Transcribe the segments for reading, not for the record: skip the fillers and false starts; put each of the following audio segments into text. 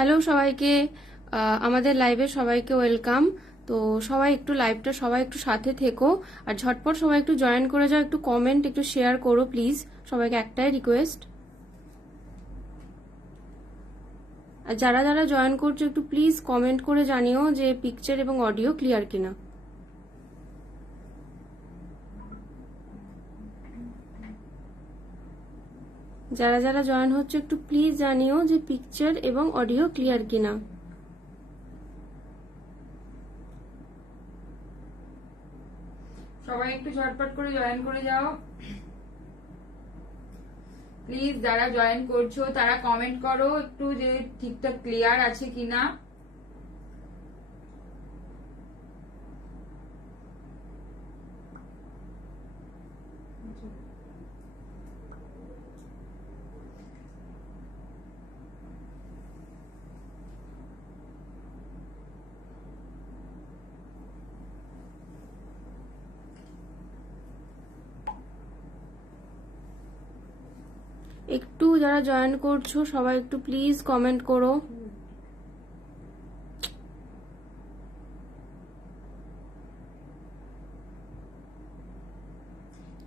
Hello সবাইকে, আমাদের লাইভে সবাইকে ওয়েলকাম। তো সবাই একটু লাইভটা সবাই একটু সাথে থেকো, আর ঝটপট সবাই একটু জয়েন করে যাও, একটু কমেন্ট একটু শেয়ার করো প্লিজ, সবাইকে একটাই রিকোয়েস্ট। আর যারা যারা জয়েন করছো একটু প্লিজ কমেন্ট করে জানিও যে পিকচার এবং অডিও ক্লিয়ার কিনা। যারা যারা জয়েন হচ্ছে একটু প্লিজ জানিও যে পিকচার এবং অডিও ক্লিয়ার কিনা। সবাই একটু ঝটপট করে জয়েন করে যাও প্লিজ। যারা জয়েন করছো তারা কমেন্ট করো একটু যে ঠিকঠাক ক্লিয়ার আছে কিনা। একটু যারা জয়েন করছো সবাই একটু প্লিজ কমেন্ট করো।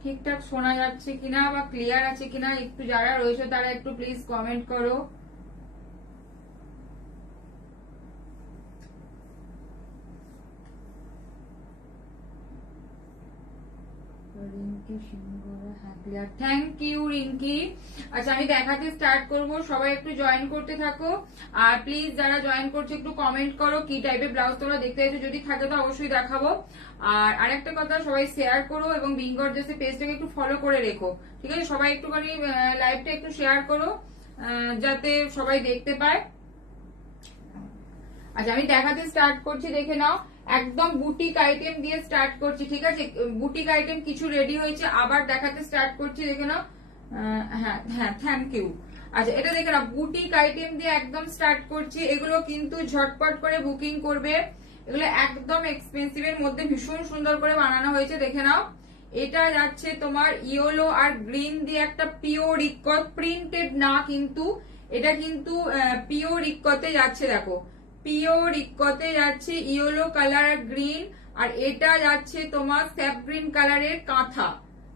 ঠিকঠাক শোনা যাচ্ছে কিনা বা ক্লিয়ার আছে কিনা একটু যারা রয়েছে তারা একটু প্লিজ কমেন্ট করো। Thank you Rinki. আচ্ছা আমি দেখাতে স্টার্ট করব, সবাই একটু জয়েন করতে থাকো। আর প্লিজ যারা জয়েন করছে একটু কমেন্ট করো কি টাইপের ব্লাউজ তোমরা দেখতে চাইছো, যদি থাকে তো অবশ্যই দেখাবো। আর আরেকটা কথা, সবাই শেয়ার করো এবং বিং গর্জিয়াস পেজটাকে একটু ফলো করে রেখো, ঠিক আছে? সবাই একটুখানি লাইভটা একটু শেয়ার করো যাতে সবাই দেখতে পায়। আচ্ছা আমি দেখাতে স্টার্ট করছি, দেখে নাও। একদম বুটিক আইটেম দিয়ে স্টার্ট করছি, ঠিক আছে? বুটিক আইটেম কিছু রেডি হয়েছে, আবার দেখাতে স্টার্ট করছি, দেখে নাও। হ্যাঁ হ্যাঁ, থ্যাংক ইউ। আচ্ছা এটা দেখে নাও, বুটিক আইটেম দিয়ে একদম স্টার্ট করছি। এগুলো কিন্তু ঝটপট করে বুকিং করবে, এগুলো একদম এক্সপেন্সিভ এর মধ্যে ভীষণ সুন্দর করে বানানো হয়েছে, দেখে নাও। এটা যাচ্ছে তোমার ইয়েলো আর গ্রিন দিয়ে একটা পিওর ইক্কত, প্রিন্টেড না কিন্তু, এটা কিন্তু পিওর ইক্কতে যাচ্ছে, দেখো পিওর ইক্কতে যাচ্ছে, ইয়েলো কালার আর গ্রিন। আর এটা যাচ্ছে তোমার স্যাপ গ্রিন কালারের কাঁথা,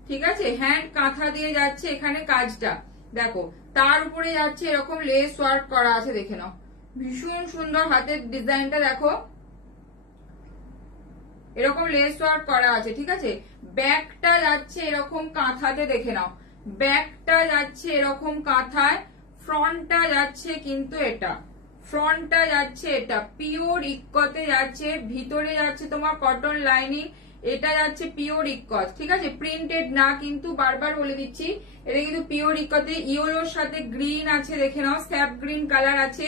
ঠিক আছে? হ্যান্ড কাঁথা দিয়ে যাচ্ছে এখানে কাজটা, দেখো। তার উপরে যাচ্ছে এরকম লেস ওয়ার্ক করা আছে, দেখে নাও ভীষণ সুন্দর। হাতের ডিজাইনটা দেখো, এরকম লেস ওয়ার্ক করা আছে, ঠিক আছে? ব্যাকটা যাচ্ছে এরকম কাঁথাতে, দেখে নাও ব্যাকটা যাচ্ছে এরকম কাঁথায়, ফ্রন্টটা যাচ্ছে কিন্তু এটা, ফ্রন্টটা যাচ্ছে এটা পিওর ইক্কতে যাচ্ছে, ভিতরে যাচ্ছে তোমার কটন লাইনিং, এটা যাচ্ছে পিওর ইক্কত, ঠিক আছে? প্রিন্টেড না কিন্তু, বারবার বলে দিচ্ছি এটা কিন্তু পিওর ইক্কতে। ইয়েলোর সাথে গ্রিন আছে, দেখে নাও স্যাপ গ্রিন কালার আছে।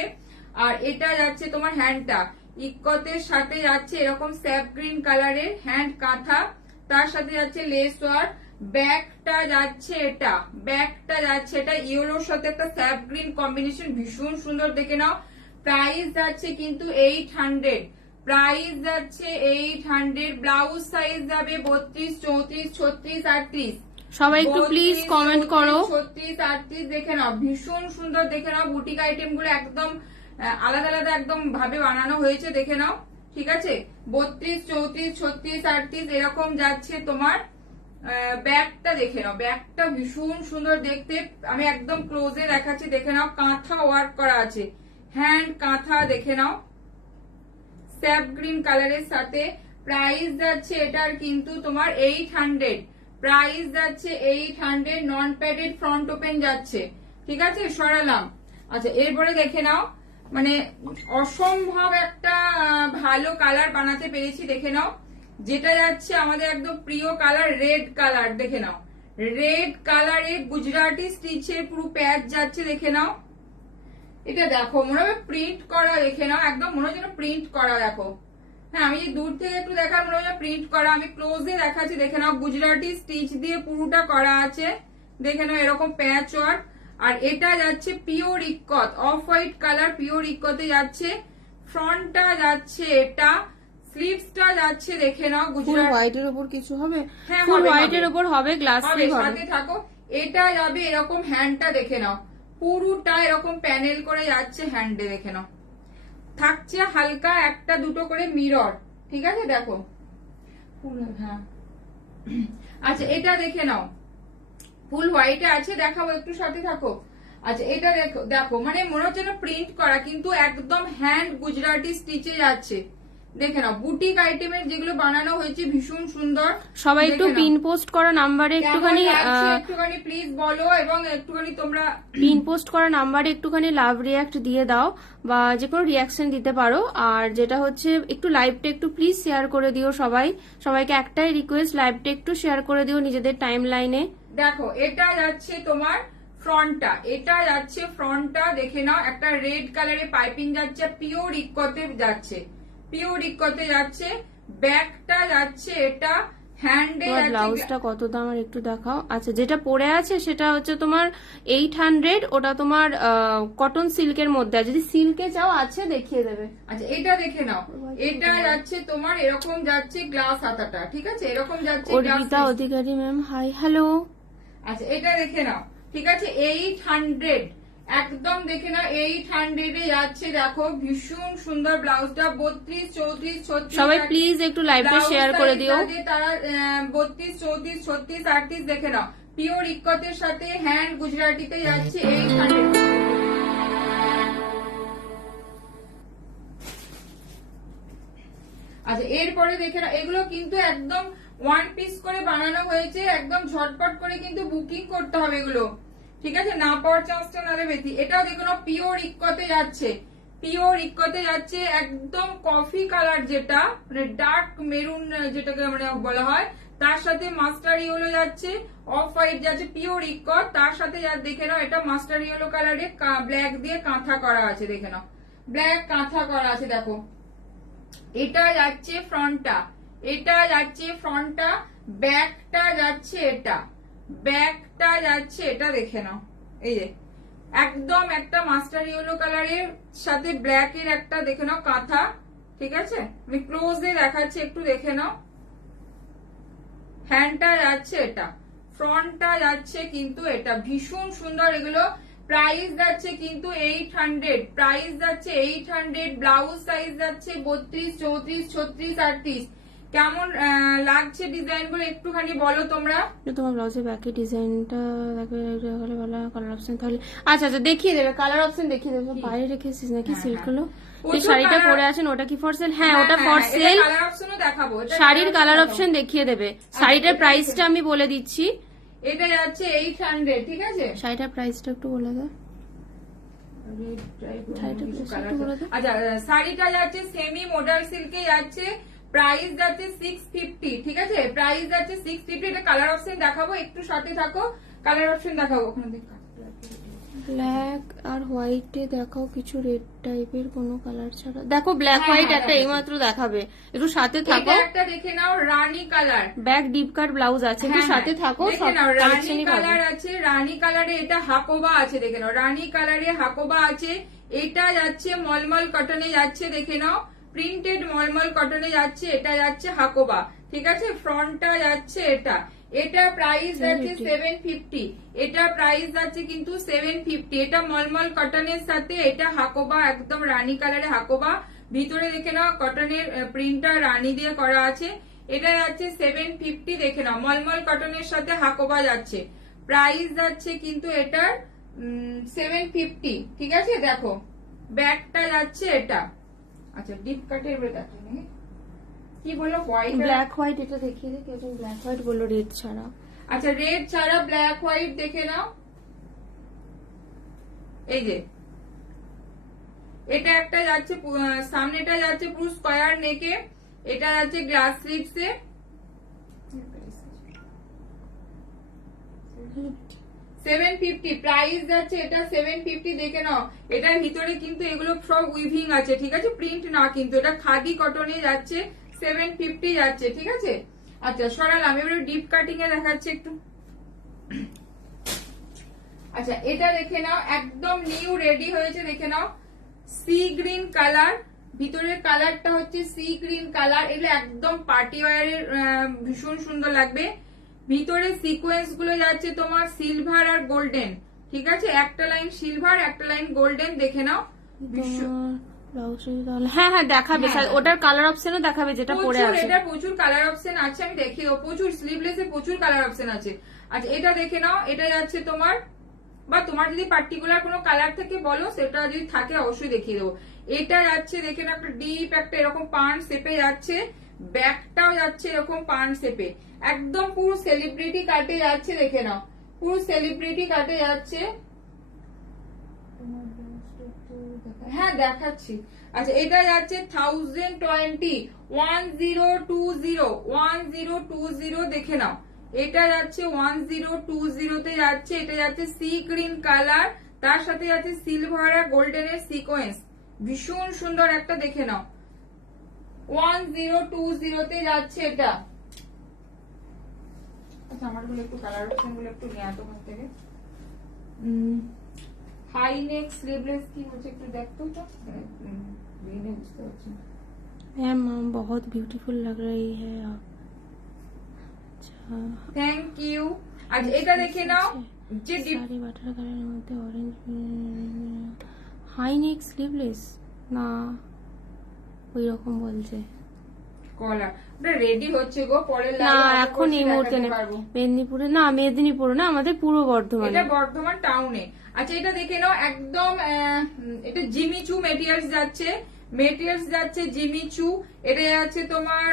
আর এটা যাচ্ছে তোমার হ্যান্ডটা ইক্কতের সাথে যাচ্ছে এরকম স্যাপ গ্রিন কালারের হ্যান্ড কাঁথা, তার সাথে যাচ্ছে লেস ওয়ার্ক। ব্যাকটা যাচ্ছে এটা, ব্যাকটা যাচ্ছে এটা ইয়েলোর সাথে একটা স্যাপ গ্রিন কম্বিনেশন, ভীষণ সুন্দর, দেখে নাও। প্রাইস যাচ্ছে কিন্তু 800, প্রাইস যাচ্ছে 800। ব্লাউজ সাইজ যাবে 32, 34, 36, 38। সবাই একটু প্লিজ কমেন্ট করো। 36, 38 দেখে নাও, ভীষণ সুন্দর, দেখে নাও। বুটিক আইটেম গুলো একদম আলাদা আলাদা একদম ভাবে বানানো হয়েছে, দেখে নাও, ঠিক আছে? 32, 34, 36, 38 এরকম যাচ্ছে তোমার। ব্যাগটা দেখে নাও, ব্যাগটা ভীষণ সুন্দর দেখতে, আমি একদম ক্লোজে দেখাচ্ছি, দেখে নাও কাঁথা ওয়ার্ক করা আছে, হ্যান্ড কাঁথা, দেখে নাও স্যাপ গ্রিন কালারের সাথে। প্রাইস যাচ্ছে এটার কিন্তু তোমার 800, প্রাইস যাচ্ছে 800। নন প্যাডেড ফ্রন্ট ওপেন যাচ্ছে, ঠিক আছে? সরালাম। আচ্ছা এরপরে দেখে নাও, মানে অসম্ভব একটা ভালো কালার বানাতে পেরেছি, দেখে নাও। যেটা যাচ্ছে আমাদের একদম প্রিয় কালার, রেড কালার, দেখে নাও রেড কালারে গুজরাটি স্টিচের পুরো প্যাচ যাচ্ছে, দেখে নাও। এটা দেখো মনে হবে প্রিন্ট করা, দেখে নাও একদম মনে হয় যেন প্রিন্ট করা, দেখো। হ্যাঁ আমি দূর থেকে একটু দেখার মনে হয় প্রিন্ট করা, আমি ক্লোজে দেখাচ্ছি, দেখে নাও গুজরাটি স্টিচ দিয়ে পুরোটা করা আছে, দেখে নাও এরকম প্যাচ ওয়ার্ক। আর এটা যাচ্ছে pure ikat, off white colour pure ইক্কতে যাচ্ছে। ফ্রন্টটা যাচ্ছে এটা, স্লিভসটা যাচ্ছে, দেখে নাও গুজরাটি হোয়াইটের উপর কিছু হবে, হ্যাঁ ফুল হোয়াইটের উপর হবে, গ্লাস স্লিভ হবে। সাথে থাকো, এটা যাবে এরকম হ্যান্ডটা, দেখে নাও পুরোটা এরকম প্যানেল করে যাচ্ছে হ্যান্ডে, দেখে নাও থাকছে হালকা একটা দুটো করে মিরর, ঠিক আছে দেখো। হ্যাঁ আচ্ছা এটা দেখে নাও, ফুল হোয়াইটে আছে, দেখাবো একটু সাথে থাকো। আচ্ছা এটা দেখো, দেখো মানে মনে হচ্ছে না প্রিন্ট করা, কিন্তু একদম হ্যান্ড গুজরাটি স্টিচে যাচ্ছে। দেখে নাও বুটিক আইটেমের যেগুলো বানানো হয়েছে ভীষণ সুন্দর। সবাই একটু দেখে নাও। পিন পোস্ট করা নাম্বারে একটুখানি একটুখানি প্লিজ বলো, এবং একটুখানি তোমরা পিন পোস্ট করা নাম্বারে একটুখানি লাভ রিয়াক্ট দিয়ে দাও, বা যে কোনো রিয়াকশন দিতে পারো। আর যেটা হচ্ছে একটু লাইভটা একটু প্লিজ শেয়ার করে দিও সবাইকে একটাই রিকোয়েস্ট, লাইভটা একটু শেয়ার করে দিও নিজেদের টাইম লাইনে। দেখো এটা যাচ্ছে তোমার ফ্রন্টটা, এটা যাচ্ছে ফ্রন্টটা, দেখে নাও একটা রেড কালারে পাইপিং যাচ্ছে, পিওর ইক্কতে যাচ্ছে, পিওর ইক্কতে যাচ্ছে। ব্যাকটা যাচ্ছে এটা হ্যান্ডে যাচ্ছে। ব্লাউজটা কত দাম আর একটু দেখাও। আচ্ছা যেটা পরে আছে সেটা হচ্ছে তোমার 800, ওটা তোমার কটন সিল্কের মধ্যে আছে, যদি সিল্কে চাও আছে দেখিয়ে দেবে। আচ্ছা এটা দেখে নাও, এটা যাচ্ছে তোমার এরকম যাচ্ছে গ্লাস হাতাটা, ঠিক আছে, এরকম যাচ্ছে অর্পিতা অধিকারী ম্যাম, হাই হ্যালো। আচ্ছা এটা দেখে নাও, ঠিক আছে 800, একদম দেখে নাও 800 এ যাচ্ছে। দেখো ভীষণ সুন্দর ব্লাউজটা, 32, 34, 36। সবাই প্লিজ একটু লাইভটা শেয়ার করে দিও। তারা 32, 34, 36, 38 দেখে নাও, পিওর ইক্কতের সাথে হ্যান্ড গুজরাটিতে যাচ্ছে 800। আচ্ছা এরপরে দেখে নাও, এগুলো কিন্তু একদম ওয়ান পিস করে বানানো হয়েছে, একদম ঝটপট করে কিন্তু বুকিং করতে হবে এগুলো, ঠিক আছে, না পাওয়ার চান্সটা নালে বেশি। এটাও দেখো না পিওর ইক্কতে যাচ্ছে, পিওর ইক্কতে যাচ্ছে, একদম কফি কালার যেটা মানে ডার্ক মেরুন যেটাকে মানে বলা হয়, তার সাথে মাস্টার ইয়েলো যাচ্ছে, অফ হোয়াইট যাচ্ছে, পিওর ইক্কত, তার সাথে দেখে নাও এটা মাস্টার ইয়েলো কালারে ব্ল্যাক দিয়ে কাঁথা করা আছে, দেখে নাও ব্ল্যাক কাঁথা করা আছে। দেখো এটা যাচ্ছে ফ্রন্টটা, এটা যাচ্ছে ফ্রন্টটা, ব্যাকটা যাচ্ছে এটা, ব্যাকটা যাচ্ছে এটা, দেখে নাও এই যে একদম একটা মাস্টার ইয়েলো কালারের সাথে ব্ল্যাক এর একটা দেখে নাও কাঁথা, ঠিক আছে, আমি ক্লোজ দিয়ে দেখাচ্ছি একটু দেখে নাও। হ্যান্ডটা যাচ্ছে এটা, ফ্রন্টটা যাচ্ছে কিন্তু এটা, ভীষণ সুন্দর এগুলো। প্রাইস যাচ্ছে কিন্তু 800, প্রাইস যাচ্ছে 800, ব্লাউজ সাইজ যাচ্ছে 32, 34, 36, 38। কেমন লাগছে ডিজাইন গুলো একটুখানি বলো তোমরা। তোমার ব্লাউজের ব্যাকের ডিজাইনটা হলে ভালো কালার অপশন তাহলে। আচ্ছা আচ্ছা দেখিয়ে দেবে, কালার অপশন দেখিয়ে দেবে। বাইরে রেখেছিস নাকি সিল্ক গুলো? যে শাড়িটা পরে আছেন ওটা কি ফর সেল? হ্যাঁ ওটা ফর সেল। কালার অপশনও দেখাবো, শাড়ির কালার অপশন দেখিয়ে দেবে। শাড়িটার প্রাইসটা আমি বলে দিচ্ছি, এটা যাচ্ছে 800, ঠিক আছে। শাড়িটার প্রাইসটা একটু বলে দাও। আচ্ছা শাড়িটা যাচ্ছে সেমি মডাল সিল্কে যাচ্ছে, প্রাইস যাচ্ছে 650, ঠিক আছে, প্রাইস যাচ্ছে 650। এটা কালার অপশন দেখাবো, একটু সাথে থাকো, কালার অপশন দেখাবো। ওখানে দেখ ব্ল্যাক আর হোয়াইটে দেখাও কিছু, রেড টাইপের কোনো কালার ছাড়া। দেখো ব্ল্যাক হোয়াইট একটা এইমাত্র দেখাবে, একটু সাথে থাকো। একটা দেখে নাও rani colour, back deep cut blouse আছে, একটু সাথে থাকো। দেখে নাও রানী কালার আছে, রানী কালারে এটা হাকোবা আছে, দেখে নাও রানী কালারে হাকোবা আছে। এটা যাচ্ছে মলমল কটনে যাচ্ছে, দেখে নাও প্রিন্টেড মলমল কটনে যাচ্ছে, এটা যাচ্ছে হাকোবা, ঠিক আছে। ফ্রন্টটা যাচ্ছে এটা, এটা প্রাইস যাচ্ছে 750, এটা প্রাইস যাচ্ছে কিন্তু 750। এটা মলমল কটনের সাথে এটা হাকোবা, একদম রানী কালারে হাকোবা, ভিতরে দেখে নাও কটনের প্রিন্টটা রানী দিয়ে করা আছে। এটা যাচ্ছে 750, দেখে নাও মলমল কটনের সাথে হাকোবা যাচ্ছে, প্রাইস যাচ্ছে কিন্তু এটার 750, ঠিক আছে। দেখো ব্যাকটা যাচ্ছে এটা, আচ্ছা ডিপ কাটের দেখো কি বললো, হোয়াইট ব্ল্যাক হোয়াইট, এটা দেখিয়ে দে। কেউ ব্ল্যাক হোয়াইট বললো, রেড ছাড়া। আচ্ছা রেড ছাড়া ব্ল্যাক হোয়াইট দেখে নাও, এই যে এটা একটা যাচ্ছে সামনেটা যাচ্ছে পুরো স্কয়ার নেকে, এটা যাচ্ছে গ্লাস স্লিপসে, 750 প্রাইস যাচ্ছে এটা 750, দেখে নাও। এটার ভিতরে কিন্তু এগুলো সব উইভিং আছে, ঠিক আছে, প্রিন্ট না কিন্তু, এটা খাদি কটনে যাচ্ছে, 750 যাচ্ছে, ঠিক আছে। আচ্ছা সরালাম, এবারে ডিপ কাটিং এ দেখাচ্ছে একটু। আচ্ছা এটা দেখে নাও একদম নিউ রেডি হয়েছে, দেখে নাও সি গ্রিন কালার, ভিতরের কালারটা হচ্ছে সি গ্রিন কালার, এগুলো একদম পার্টি ওয়্যারের ভীষণ সুন্দর লাগবে। ভিতরে সিকোয়েন্স গুলো যাচ্ছে তোমার সিলভার আর গোল্ডেন, ঠিক আছে, একটা লাইন সিলভার একটা লাইন গোল্ডেন, দেখে নাও ব্লাউজ তাহলে হ্যাঁ হ্যাঁ দেখাবে, ওটার কালার অপশনও দেখাবে যেটা পরে প্রচুর, আছে। এটা প্রচুর কালার অপশন আছে, আমি দেখিয়ে দেবো, প্রচুর স্লিভলেসে প্রচুর কালার অপশন আছে। আচ্ছা এটা দেখে নাও, এটা যাচ্ছে তোমার, বা তোমার যদি পার্টিকুলার কোনো কালার থেকে বলো, সেটা যদি থাকে অবশ্যই দেখিয়ে দেবো। এটা যাচ্ছে দেখে নাও, একটা ডিপ একটা এরকম পান শেপে যাচ্ছে, ব্যাকটাও যাচ্ছে এরকম পান শেপে, একদম পুরো সেলিব্রিটি কাটে যাচ্ছে, দেখে নাও পুরো সেলিব্রিটি কাটে যাচ্ছে। হ্যাঁ দেখাচ্ছি। আচ্ছা এটা যাচ্ছে 1020, 1020 দেখে নাও, এটা যাচ্ছে 1020 তে যাচ্ছে, এটা যাচ্ছে সি গ্রিন কালার, তার সাথে যাচ্ছে সিলভার আর গোল্ডেনের সিকোয়েন্স, ভীষণ সুন্দর একটা, দেখে নাও 1020 তে যাচ্ছে এটা। আচ্ছা আমার গুলো একটু কালার অপশন গুলো একটু নেওয়া তোমার থেকে। হাই নেক স্লিভলেস কি হচ্ছে একটু দেখতো তো, গ্রিনে বুঝতে পারছি না। मैम बहुत ब्यूटीफुल लग रही है आप। अच्छा থ্যাংক ইউ। আজ এটা দেখে নাও, যে সারি বাটার কালারের মধ্যে অরেঞ্জ, হাই নেক স্লিভলেস না ওই রকম বলছে কলার, ওটা রেডি হচ্ছে গো, পরের না এখন এই মুহূর্তে না, মেদিনীপুরে না, মেদিনীপুরে না, আমাদের পূর্ব বর্ধমানে, এটা বর্ধমান টাউনে। আচ্ছা এটা দেখে নাও, একদম এটা জিমিচু মেটেরিয়ালস যাচ্ছে, মেটেরিয়ালস যাচ্ছে জিমিচু, এটা যাচ্ছে তোমার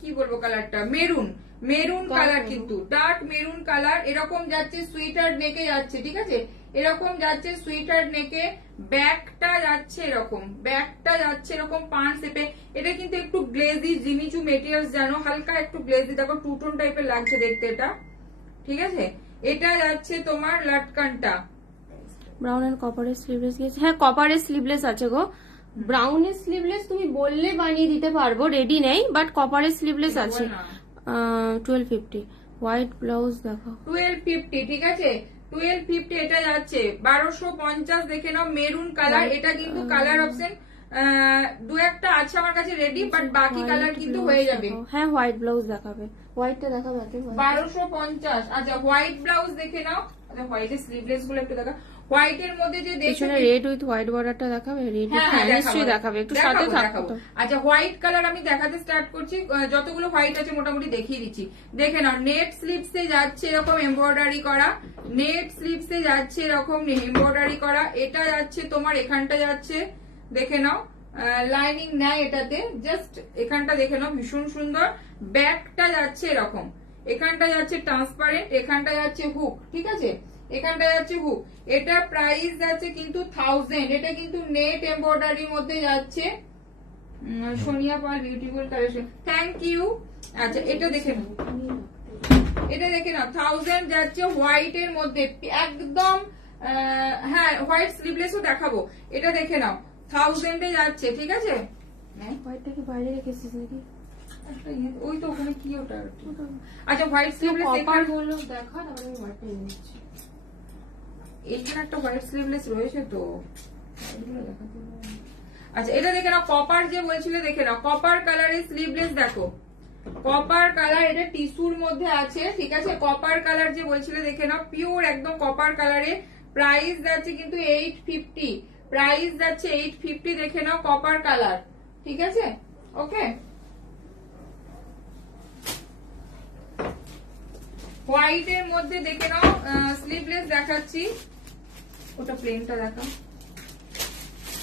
কি বলবো কালারটা, মেরুন, মেরুন কালার, কিন্তু ডার্ক মেরুন কালার, এরকম যাচ্ছে সুইটার নেকে যাচ্ছে, ঠিক আছে, এরকম যাচ্ছে সুইটার নেকে, ব্যাকটা যাচ্ছে এরকম, ব্যাকটা যাচ্ছে এরকম পান শেপে, এটা কিন্তু একটু গ্লেজি জিমিচু মেটেরিয়ালস জানো, হালকা একটু গ্লেজি, দেখো টু টোন টাইপের লাগছে দেখতে এটা, ঠিক আছে। এটা যাচ্ছে তোমার লাটকানটা, ব্রাউন এন্ড কপারের স্লিভলেস গেছে, হ্যাঁ কপারের স্লিভলেস আছে গো, ব্রাউনের স্লিভলেস তুমি বললে বানিয়ে দিতে পারবো, রেডি নেই, বাট কপারের স্লিভলেস আছে 1250, হোয়াইট ব্লাউজ দেখো 1250, ঠিক আছে 1250, এটা যাচ্ছে 1250, দেখে নাও মেরুন কালার, এটা কিন্তু কালার অপশন দু একটা আছে আমার কাছে রেডি, বাট বাকি কালার কিন্তু হয়ে যাবে। হ্যাঁ হোয়াইট ব্লাউজ দেখাবে, হোয়াইটটা দেখাবে 1250। আচ্ছা হোয়াইট ব্লাউজ দেখে নাও, আচ্ছা হোয়াইটের স্লিভলেস গুলো একটু দেখা, হোয়াইটের মধ্যে যে পিছনে রেড উইথ হোয়াইট বর্ডারটা দেখাবে, রেড হ্যাঁ নিশ্চয়ই দেখাবে, একটু সাথে থাকো তো। আচ্ছা হোয়াইট কালার আমি দেখাতে স্টার্ট করছি, যতগুলো হোয়াইট আছে মোটামুটি দেখিয়ে দিচ্ছি, দেখে নাও নেট স্লিভসে যাচ্ছে এরকম এমব্রয়ডারি করা, নেট স্লিভসে যাচ্ছে এরকম এমব্রয়ডারি করা, এটা যাচ্ছে তোমার এখানটা যাচ্ছে, দেখে নাও লাইনিং নেয় এটাতে, জাস্ট এখানটা দেখে নাও ভীষণ সুন্দর, ব্যাকটা যাচ্ছে এরকম, এখানটা যাচ্ছে ট্রান্সপারেন্ট, এখানটা যাচ্ছে হুক, ঠিক আছে, এখানটা যাচ্ছে হুক, এটা প্রাইস যাচ্ছে কিন্তু 1000, এটা কিন্তু নেট এমব্রয়ডারির মধ্যে যাচ্ছে। সোনিয়া পাল বিউটিফুল কালেকশন, থ্যাংক ইউ। আচ্ছা এটা দেখে নাও, এটা দেখে নাও 1000 যাচ্ছে হোয়াইট এর মধ্যে, একদম হ্যাঁ হোয়াইট স্লিভলেসও দেখাবো, এটা দেখে নাও 1000 এ যাচ্ছে, ঠিক আছে। হোয়াইটটা কি বাইরে রেখেছিস নাকি? ওই তো ওখানে কি ওটা, আচ্ছা হোয়াইট স্লিভলেস কপার হলো দেখা, তারপরে আমি হোয়াইটটা নিয়ে নিচ্ছি। এইখানে একটা হোয়াইট স্লিভলেস রয়েছে তো, আচ্ছা এটা দেখে নাও, কপার যে বলছিলে দেখে নাও, কপার কালারের স্লিভলেস দেখো, কপার কালার, এটা টিস্যুর মধ্যে আছে, ঠিক আছে, কপার কালার যে বলছিলে দেখে নাও, পিওর একদম কপার কালারে, প্রাইস যাচ্ছে কিন্তু 850, প্রাইস যাচ্ছে 850, দেখে নাও কপার কালার, ঠিক আছে, ওকে। হোয়াইট এর মধ্যে দেখে নাও স্লিভলেস দেখাচ্ছি, ওটা প্লেনটা দেখাও।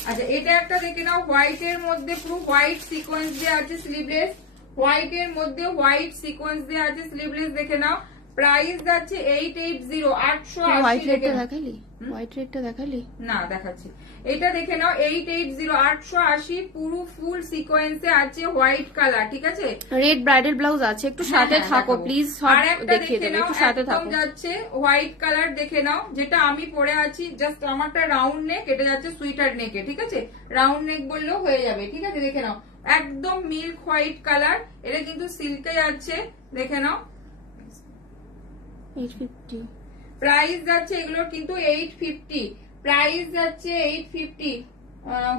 আচ্ছা এটা একটা দেখে নাও, হোয়াইট এর মধ্যে পুরো হোয়াইট সিকোয়েন্স দিয়ে আছে স্লিভলেস, হোয়াইট এর মধ্যে হোয়াইট সিকোয়েন্স দিয়ে আছে স্লিভলেস, দেখে নাও প্রাইস যাচ্ছে 880, 880 দেখে নাও। দেখালি হোয়াইট রেডটা দেখালি না দেখাচ্ছি, এটা দেখে নাও 880, 880 পুরো ফুল সিকোয়েন্সে আছে হোয়াইট কালার, ঠিক আছে, রেড ব্রাইডাল ব্লাউজ আছে, একটু সাথে থাকো প্লিজ, সব আর একটা দেখিয়ে দেখে দেবে, নাও একটু সাথে একদম থাকো। যাচ্ছে হোয়াইট কালার, দেখে নাও যেটা আমি পরে আছি, জাস্ট আমারটা রাউন্ড নেক, এটা যাচ্ছে সুইটার নেকে, ঠিক আছে, রাউন্ড নেক বললেও হয়ে যাবে, ঠিক আছে, দেখে নাও একদম মিল্ক হোয়াইট কালার, এটা কিন্তু সিল্কে যাচ্ছে, দেখে নাও 850, প্রাইস যাচ্ছে এগুলোর কিন্তু 850, প্রাইস যাচ্ছে 850।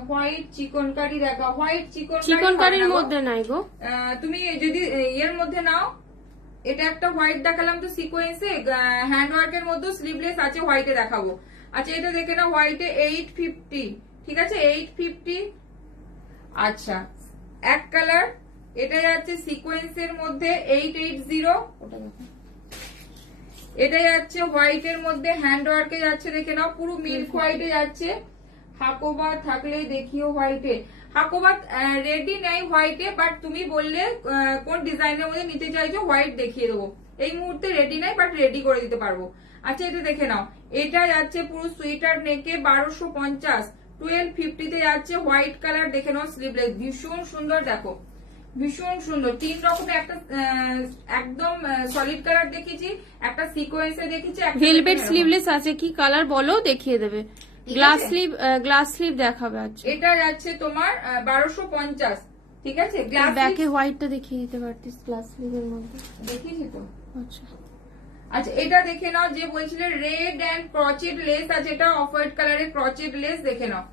হোয়াইট চিকনকারি দেখা, হোয়াইট চিকনকারির মধ্যে নাই গো, তুমি যদি এর মধ্যে নাও, এটা একটা হোয়াইট দেখালাম তো সিকোয়েন্সে, হ্যান্ড ওয়ার্কের মধ্যে স্লিভলেস আছে, হোয়াইটে দেখাবো। আচ্ছা এটা দেখে নাও হোয়াইটে 850, ঠিক আছে 850। আচ্ছা এক কালার, এটা যাচ্ছে সিকোয়েন্সের মধ্যে 880। ওটা দেখো, এটা যাচ্ছে হোয়াইটের মধ্যে হ্যান্ড ওয়ার্কে যাচ্ছে, দেখে নাও পুরো মিল্ক হোয়াইটে যাচ্ছে। হাকোবা থাকলে দেখিও হোয়াইটে। হাকোবা রেডি নেই হোয়াইটে, বাট তুমি বললে কোন ডিজাইনের মধ্যে নিতে চাইছো হোয়াইট দেখিয়ে দেবো। এই মুহূর্তে রেডি নাই, বাট রেডি করে দিতে পারবো। আচ্ছা এটা দেখে নাও, এটা যাচ্ছে পুরো সুইটার নেকে 1250, 1250 যাচ্ছে হোয়াইট কালার। দেখে নাও স্লিভলেস, ভীষণ সুন্দর, দেখো ভীষণ সুন্দর। 3 রকমের, একটা একদম সলিড কালার দেখেছি, একটা সিকোয়েন্সে দেখেছি, একটা ভেলভেট এরকম। স্লিভলেস আছে, কি কালার বলো দেখিয়ে দেবে। ঠিক গ্লাস আছে? স্লিভ, গ্লাস স্লিভ দেখাবে। আচ্ছা এটা যাচ্ছে তোমার 1250, ঠিক আছে। গ্লাস ব্যাকে হোয়াইটটা দেখিয়ে দিতে পারতিস গ্লাস স্লিভের মধ্যে। দেখিয়েছি তো। আচ্ছা আচ্ছা এটা দেখে নাও, যে বলছিলে রেড এন্ড ক্রচেড লেস আছে, এটা অফ হোয়াইট কালারের ক্রচেড লেস, দেখে নাও।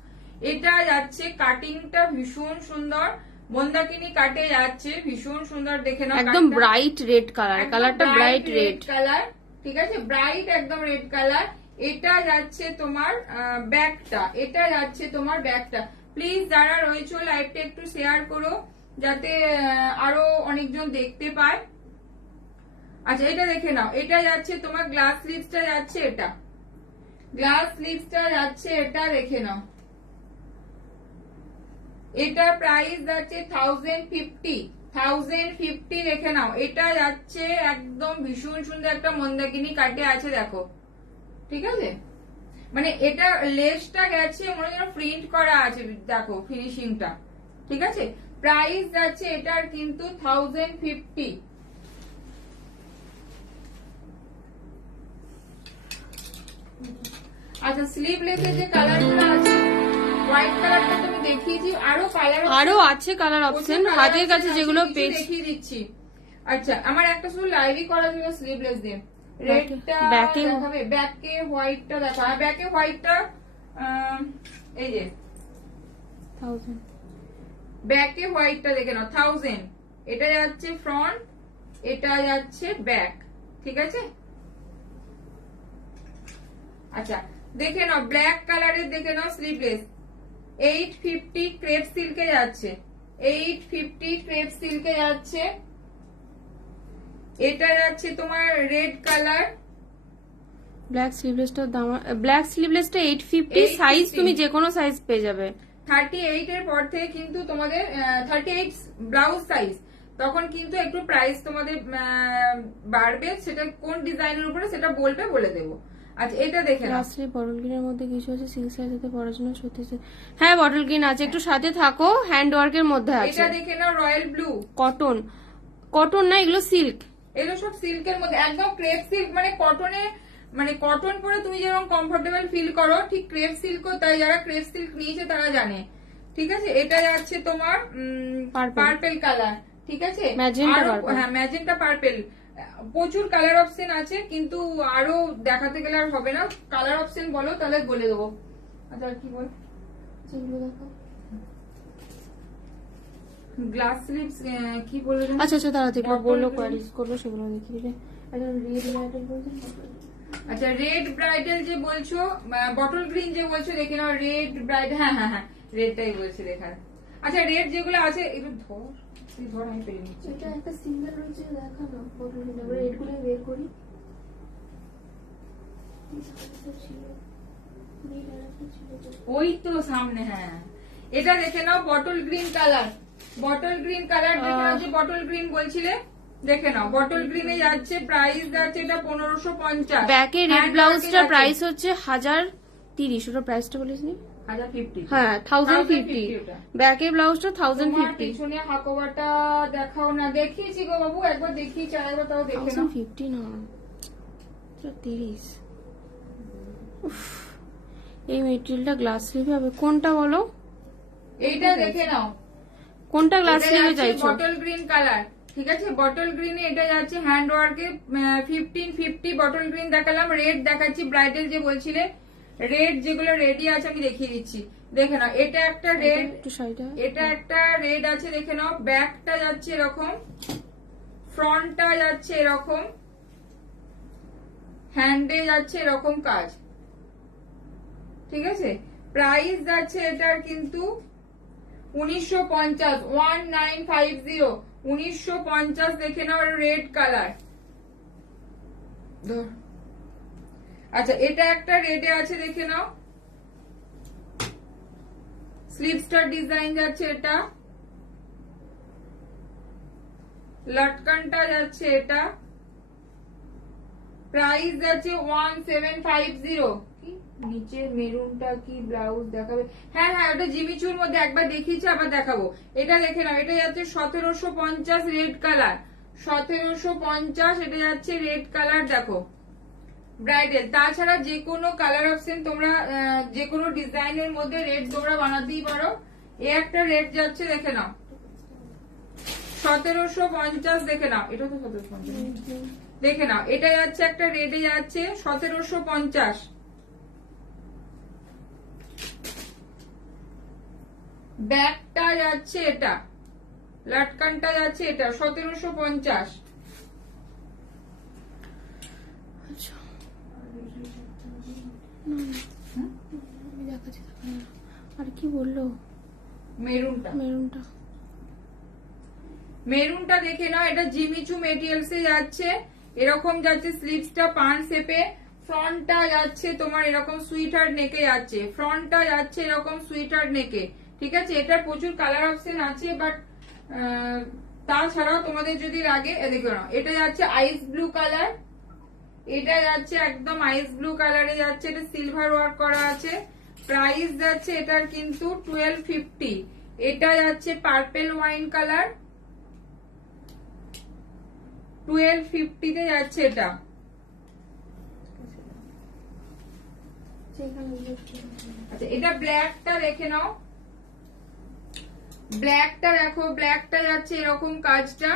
এটা যাচ্ছে কাটিংটা ভীষণ সুন্দর, মন্দাকিনী কাটে যাচ্ছে, ভীষণ সুন্দর, দেখে নাও একদম কাটটা। ব্রাইট রেড কালার, কালারটা ব্রাইট রেড কালার, ঠিক আছে ব্রাইট একদম রেড কালার। এটা যাচ্ছে তোমার ব্যাকটা, এটা যাচ্ছে তোমার ব্যাকটা। প্লিজ যারা রয়েছে লাইভটা একটু শেয়ার করো, যাতে আরো অনেকজন দেখতে পায়। আচ্ছা এটা দেখে নাও, এটা যাচ্ছে তোমার গ্লাস স্লিভসটা যাচ্ছে, এটা গ্লাস স্লিভসটা যাচ্ছে, এটা দেখে নাও। এটা প্রাইস যাচ্ছে 1050 রেখে নাও। এটা যাচ্ছে একদম ভীষণ সুন্দর একটা মন্দাকিনী কাটে আছে, দেখো ঠিক আছে। মানে এটা লেসটা গেছে মনে যেন প্রিন্ট করা আছে, দেখো ফিনিশিংটা, ঠিক আছে। প্রাইস যাচ্ছে এটার কিন্তু 1050। আচ্ছা স্লিভলেসের যে কালারগুলো আছে, হোয়াইট কালারটা তুমি দেখিয়েছি, আরো কালার আরো আছে কালার অপশন হাতের কাছে যেগুলো পেজ দেখিয়ে দিচ্ছি। আচ্ছা আমার একটা শুধু লাইভই করা ছিল স্লিভলেস দিয়ে। রেডটা ব্যাকে দেখাবে, ব্যাকে হোয়াইটটা দেখা, ব্যাকে হোয়াইটটা এই যে 1000 ব্যাকে হোয়াইটটা দেখে নাও 1000। এটা যাচ্ছে ফ্রন্ট, এটা যাচ্ছে ব্যাক, ঠিক আছে। আচ্ছা দেখে নাও ব্ল্যাক কালারের, দেখে নাও স্লিভলেস 850 ক্রেপ সিল্কে যাচ্ছে, 850 ক্রেপ সিল্কে যাচ্ছে। এটা যাচ্ছে তোমার রেড কালার, ব্ল্যাক স্লিভলেসটার দাম, ব্ল্যাক স্লিভলেসটা 850, সাইজ তুমি যে কোনো সাইজ পেয়ে যাবে। 38 এর পর থেকে কিন্তু তোমাদের 38 ব্লাউজ সাইজ, তখন কিন্তু একটু প্রাইস তোমাদের বাড়বে। সেটা কোন ডিজাইনের উপরে সেটা বলবে, বলে দেবো। আচ্ছা এটা দেখে নাও, লাস্টে বটল গ্রিনের মধ্যে কিছু আছে সিল্ক সাইজেতে পড়াশোনা সত্যি। হ্যাঁ বটল গ্রিন আছে, একটু সাথে থাকো, হ্যান্ড ওয়ার্কের মধ্যে আছে। এটা দেখে নাও রয়্যাল ব্লু, কটন, কটন না এগুলো সিল্ক, এগুলো সব সিল্কের মধ্যে, একদম ক্রেপ সিল্ক, মানে কটনে, মানে কটন পরে তুমি যেরকম কমফোর্টেবল ফিল করো, ঠিক ক্রেপ সিল্কও তাই। যারা ক্রেপ সিল্ক নিয়েছে তারা জানে, ঠিক আছে। এটা যাচ্ছে তোমার পার্পেল কালার, ঠিক আছে। ম্যাজেন্টা আরো purple। হ্যাঁ ম্যাজেন্টা পার্পেল, প্রচুর কালার অপশন আছে, কিন্তু আরো দেখাতে গেলে আর হবে না। কালার অপশন বলো তাহলে বলে দেবো। আচ্ছা আর কি বল, সেগুলো দেখো। গ্লাস স্লিভস কি বলে দেবো? আচ্ছা আচ্ছা তাড়াতাড়ি Bottle বললো, green। কোয়ারিজ করলো, সেগুলো দেখিয়ে দিবে। একটা রেড লাইটের বলতে আচ্ছা রেড ব্রাইডাল যে বলছো, বটল গ্রিন যে বলছো, দেখে নাও রেড ব্রাইড, হ্যাঁ হ্যাঁ হ্যাঁ রেডটাই বলছি দেখার। আচ্ছা রেড যেগুলো আছে একটু ধর, তুই ধর আমি পেয়ে নিচ্ছি। এটা একটা সিঙ্গেল রয়েছে, দেখানো বটল গ্রিন, আমরা রেডগুলো বের করি। ওই তো সামনে, হ্যাঁ এটা দেখে নাও bottle green colour, bottle green colour দেখে নাও, যে বটল গ্রিন বলছিলে দেখে নাও। বটল গ্রিনে যাচ্ছে, প্রাইস যাচ্ছে এটা 1550। ব্যাকে রেড ব্লাউজটার প্রাইস হচ্ছে 1030, ওটা প্রাইসটা বলিস নি? 1050, হ্যাঁ 1050, ওটা। ব্যাকের ব্লাউজটা তোমার 1050। পিছনে হাকোবাটা দেখাও না, দেখিয়েছি গো বাবু, একবার দেখিয়েছি, আরেকবার তাও দেখে নাও। 1050 না 30। উফ, এই মেটেরিয়ালটা গ্লাস স্লিভ হবে কোনটা বলো? এইটা দেখে নাও, কোনটা গ্লাস স্লিভে চাইছো? বটল গ্রিন কালার, ঠিক আছে। বটল গ্রিনে এটা যাচ্ছে হ্যান্ড ওয়ার্কে 1550। বটল গ্রিন দেখালাম, রেড দেখাচ্ছি ব্রাইডাল যে বলছিলে, রেড যেগুলো রেডি আছে আমি দেখিয়ে দিচ্ছি, দেখে নাও। এটা একটা রেড, একটু সাইডে, এটা একটা রেড আছে, দেখে নাও। ব্যাকটা যাচ্ছে এরকম, ফ্রন্টটা যাচ্ছে এরকম, হ্যান্ডে যাচ্ছে এরকম কাজ, ঠিক আছে। প্রাইস যাচ্ছে এটার কিন্তু 1950, 1950, 1950 দেখে নাও, রেড কালার। আচ্ছা, এটা একটা রেডে আছে দেখে নাও, স্লিভ স্টার ডিজাইন যাচ্ছে এটা, লটকনটা যাচ্ছে এটা, প্রাইস যাচ্ছে 1750। কি নিচে মেরুনটা কি ব্লাউজ দেখাবে? হ্যাঁ হ্যাঁ, ওটা জিমিচুর মধ্যে একবার দেখিয়েছি, আবার দেখাবো। এটা দেখে নাও, এটা যাচ্ছে 1750 রেড কালার, 1750 এটা যাচ্ছে রেড কালার। দেখো ব্রাইডাল, তাছাড়া যে কোনো কালার অপশন তোমরা যে কোনো ডিজাইনের মধ্যে রেড তোমরা বানাতেই পারো। এ একটা রেড যাচ্ছে দেখে নাও, 1750 দেখে নাও, এটা তো 1750 দেখে নাও, এটা যাচ্ছে একটা রেডে যাচ্ছে 1750। ব্যাকটা যাচ্ছে এটা, লটকনটা যাচ্ছে এটা 1750। আচ্ছা আমি দেখাচ্ছি, আর কি বললো? মেরুনটা, মেরুনটা, মেরুনটা দেখে নাও, এটা জিমিচু মেটেরিয়ালস এ যাচ্ছে, এরকম যাচ্ছে স্লিভসটা পান শেপে, ফ্রন্টটা যাচ্ছে তোমার এরকম সুইটার নেকে যাচ্ছে, ফ্রন্টটা যাচ্ছে এরকম সুইটার নেকে। ঠিক আছে, এটার প্রচুর কালার অপশন আছে, বাট তাছাড়াও তোমাদের যদি লাগে দেখো না, এটা যাচ্ছে আইস ব্লু কালার, এটা যাচ্ছে একদম আইস ব্লু কালারে যাচ্ছে, এটা সিলভার ওয়ার্ক করা আছে। প্রাইস যাচ্ছে এটার কিন্তু 1250। এটা যাচ্ছে পার্পেল ওয়াইন কালার, 1250 তে যাচ্ছে এটা। আচ্ছা, এটা ব্ল্যাকটা দেখে নাও, ব্ল্যাকটা দেখো, ব্ল্যাকটা যাচ্ছে এরকম কাজটা,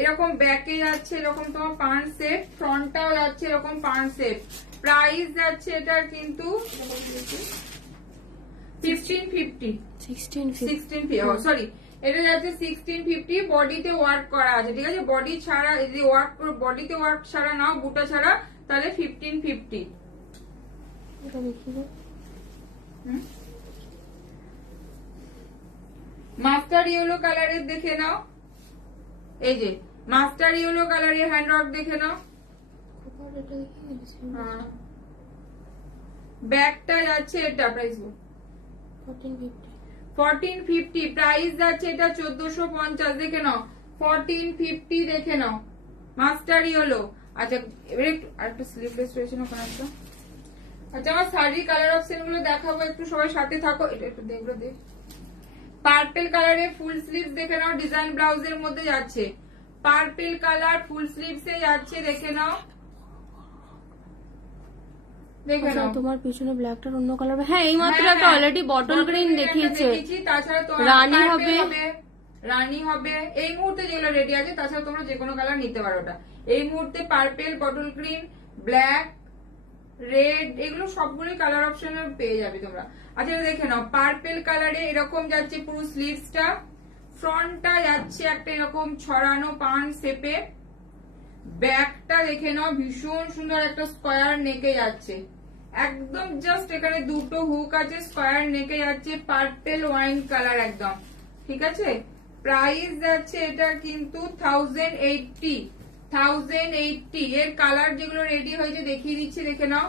এরকম ব্যাকে যাচ্ছে এরকম তোমার পান সেট, ফ্রন্টটাও যাচ্ছে এরকম পান সেট। প্রাইস যাচ্ছে এটার কিন্তু 1650, 1650, সরি এটা যাচ্ছে 1650। বডিতে ওয়ার্ক করা আছে, ঠিক আছে, বডি ছাড়া যদি ওয়ার্ক, বডিতে ওয়ার্ক ছাড়া নাও, বুটা ছাড়া, তাহলে 1550। এটা দেখি মাস্টার ইয়েলো কালারের দেখে নাও, এই যে মাস্টার ইয়েলো কালারের হ্যান্ডওয়ার্ক দেখে নাও। ব্যাগটা যাচ্ছে এটা, প্রাইস 1450, প্রাইস যাচ্ছে এটা 1450 দেখে নাও, 1450 দেখে নাও, মাস্টার ইয়েলো। আচ্ছা, এবারে একটু আরেকটা স্লিভলেস রয়েছে না ওখানে একটা। আচ্ছা, আমার শাড়ি কালার অপশন গুলো দেখাবো, একটু সবাই সাথে থাকো। এটা একটু দেখবো, দেখ পার্পেল কালারের ফুল স্লিভস দেখে নাও, ডিজাইন ব্লাউজের মধ্যে যাচ্ছে, পার্পেল কালার ফুল স্লিভস এ যাচ্ছে দেখে নাও, দেখে নাও। তোমার পিছনে ব্ল্যাকটার অন্য কালার, হ্যাঁ এই মাত্র একটা অলরেডি বটল গ্রিন দেখিয়েছে, তাছাড়া তো রানী হবে, রানী হবে এই মুহূর্তে যেগুলো রেডি আছে, তাছাড়া তোমরা যে কোনো কালার নিতে পারো। ওটা এই মুহূর্তে purple, bottle green, black, red, এগুলো সবগুলোই কালার অপশনে পেয়ে যাবে তোমরা। আচ্ছা, দেখে নাও, পার্পেল কালারে এরকম যাচ্ছে পুরো স্লিভসটা, ফ্রন্টটা যাচ্ছে একটা এরকম ছড়ানো পান শেপে, ব্যাকটা দেখে নাও ভীষণ সুন্দর একটা স্কোয়ার নেকে যাচ্ছে, একদম জাস্ট এখানে দুটো হুক আছে, স্কোয়ার নেকে যাচ্ছে, পার্পেল ওয়াইন কালার একদম। ঠিক আছে, প্রাইস যাচ্ছে এটা কিন্তু 1080, 1080। এর কালার যেগুলো রেডি হয়েছে দেখিয়ে দিচ্ছি, দেখে নাও।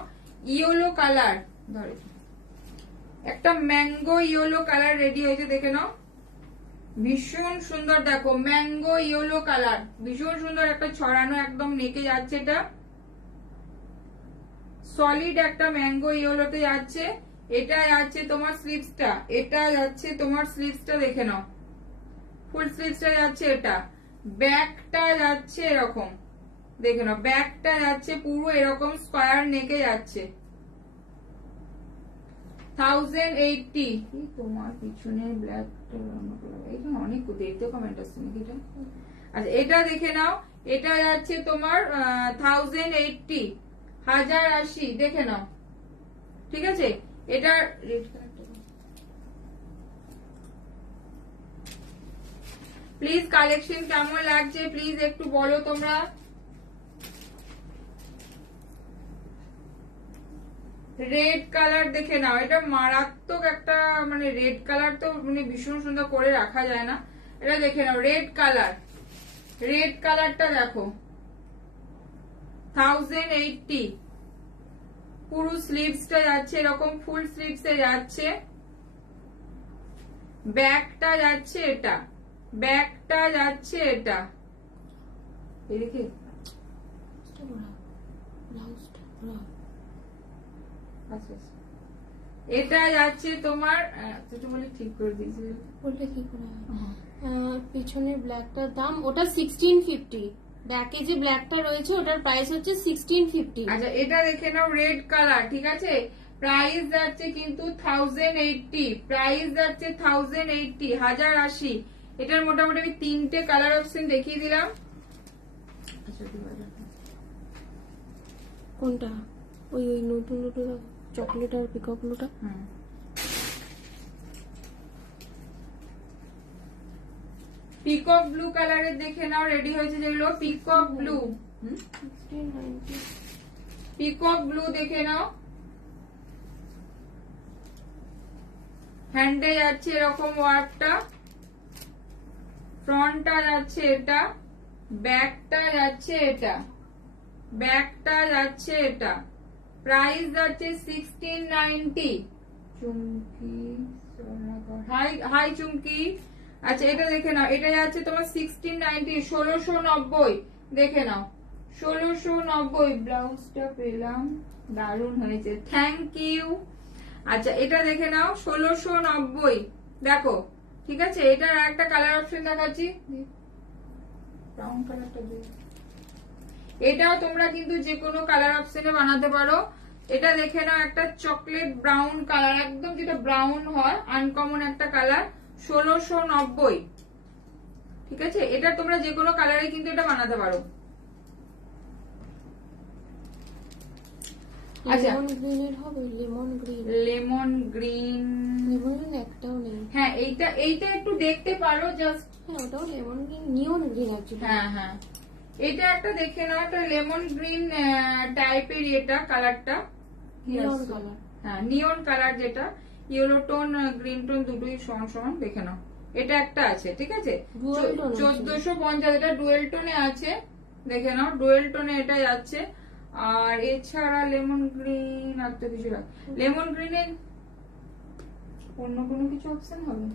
ইয়েলো কালার, ধরে একটা ম্যাঙ্গো ইয়েলো কালার রেডি হয়েছে দেখে নাও, ভীষণ সুন্দর। দেখো ম্যাঙ্গো ইয়েলো কালার, ভীষণ সুন্দর একটা ছড়ানো একদম নেকে যাচ্ছে, এটা সলিড একটা ম্যাঙ্গো ইয়েলোতে যাচ্ছে। এটা যাচ্ছে তোমার স্লিভসটা, এটা যাচ্ছে তোমার স্লিভসটা দেখে নাও, ফুল স্লিভসটা যাচ্ছে এটা, ব্যাকটা যাচ্ছে এরকম দেখে নাও, ব্যাকটা যাচ্ছে পুরো এরকম স্কোয়ার নেকে যাচ্ছে, 1080। তোমার পিছনে ব্ল্যাক এখানে অনেক দেখতে কমেন্ট আসছে নাকি এটা। আচ্ছা, এটা দেখে নাও, এটা যাচ্ছে তোমার 1080, 1080 দেখে নাও। ঠিক আছে, এটা রেড কালারটা প্লিজ, কালেকশন কেমন লাগছে প্লিজ একটু বলো তোমরা। রেড কালার দেখে নাও, এটা মারাত্মক একটা মানে রেড কালার তো মানে ভীষণ সুন্দর করে রাখা যায় না। এটা দেখে নাও রেড কালার, রেড কালারটা দেখো 1080 পুরো স্লিভসটা যাচ্ছে এরকম, ফুল স্লিভসে যাচ্ছে, ব্যাকটা যাচ্ছে এটা, ব্যাকটা যাচ্ছে এটা, এদিকে আচ্ছা আচ্ছা। এটা যাচ্ছে তোমার একটু বলে ঠিক করে দিয়েছি বললে কি করে হয়? পিছনের ব্ল্যাকটার দাম ওটা 1650, ব্যাকে যে ব্ল্যাকটা রয়েছে ওটার প্রাইস হচ্ছে 1650। আচ্ছা এটা দেখে নাও রেড কালার, ঠিক আছে, প্রাইস যাচ্ছে কিন্তু 1080, প্রাইস যাচ্ছে 1080, 1080। এটার মোটামুটি আমি 3টে কালার অপশন দেখিয়ে দিলাম। আচ্ছা কোনটা? ওই ওই নতুন নতুন চকলেট আর পিকক ব্লুটা। পিকক ব্লু কালারের দেখে নাও, রেডি হয়েছে যেগুলো পিকক ব্লু, 1690। পিকক ব্লু দেখে নাও, হ্যান্ডে যাচ্ছে এরকম ওয়ার্কটা, ফ্রন্টটা যাচ্ছে এটা, ব্যাকটা যাচ্ছে এটা, ব্যাকটা যাচ্ছে এটা, প্রাইস যাচ্ছে 1690। চুমকি হাই হাই চুমকি। আচ্ছা এটা দেখে নাও, এটা যাচ্ছে তোমার 1690, 1690 দেখে নাও, 1690। ব্লাউজটা পেলাম, দারুণ হয়েছে, থ্যাংক ইউ। আচ্ছা এটা দেখে নাও 1690, দেখো ঠিক আছে। এটার একটা কালার অপশন দেখাচ্ছি, ব্রাউন কালারটা দিয়ে, এটাও তোমরা কিন্তু যে কোনো কালার অপশনে বানাতে পারো। এটা দেখে নাও একটা চকলেট ব্রাউন কালার, একদম যেটা ব্রাউন হয়, আনকমন একটা কালার, 1690, ঠিক আছে। এটা তোমরা যে কোনো কালারে কিন্তু এটা বানাতে পারো। আচ্ছা লেমন গ্রিনের হবে, lemon green. Lemon green, lemon green একটাও নেই। হ্যাঁ এইটা এইটা একটু দেখতে পারো জাস্ট, হ্যাঁ ওটাও লেমন গ্রিন, নিয়ন গ্রিন অ্যাকচুয়ালি। হ্যাঁ হ্যাঁ এটা একটা দেখে নাও, একটা লেমন গ্রিন টাইপের এটা কালারটা, নিয়ন কালার। হ্যাঁ নিয়ন কালার, যেটা ইয়েলো টোন গ্রিন টোন দুটোই সমান সমান, দেখে নাও এটা একটা আছে, ঠিক আছে। Dual tone 1450, এটা ডুয়েল টোনে আছে, দেখে নাও ডুয়েল টোনে এটা যাচ্ছে। আর এছাড়া লেমন গ্রিন আর তো কিছু না, লেমন গ্রিনের অন্য কোনো কিছু অপশন হবে?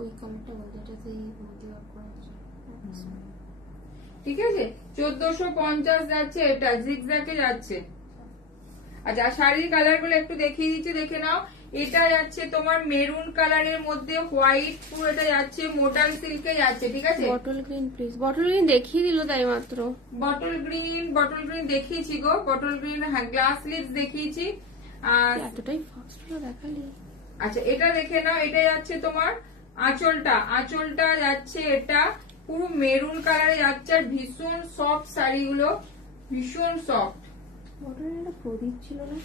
ওই কালারটা বলতে, এটাতে মধ্যে অফ করা আছে। ঠিক আছে 1450 যাচ্ছে, এটা জিগজ্যাগে যাচ্ছে। আচ্ছা শাড়ির কালার গুলো একটু দেখিয়ে দিচ্ছি, দেখে নাও। এটা যাচ্ছে তোমার মেরুন কালারের মধ্যে হোয়াইট, পুরো এটা যাচ্ছে মোডাল সিল্কে যাচ্ছে, ঠিক আছে। Bottle green please, bottle green দেখিয়ে দিল তাই মাত্র। বটল গ্রিন দেখিয়েছি গো, বটল গ্রিন, হ্যাঁ গ্লাস লিপস দেখিয়েছি। আর এতটাই ফাস্ট হলো দেখালি। আচ্ছা এটা দেখে নাও, এটা যাচ্ছে তোমার আঁচলটা যাচ্ছে এটা পুরো মেরুন কালারে যাচ্ছে, আর ভীষণ সফট শাড়িগুলো, ভীষণ সফট। বটল গ্রিনটা প্রদীপ ছিল না?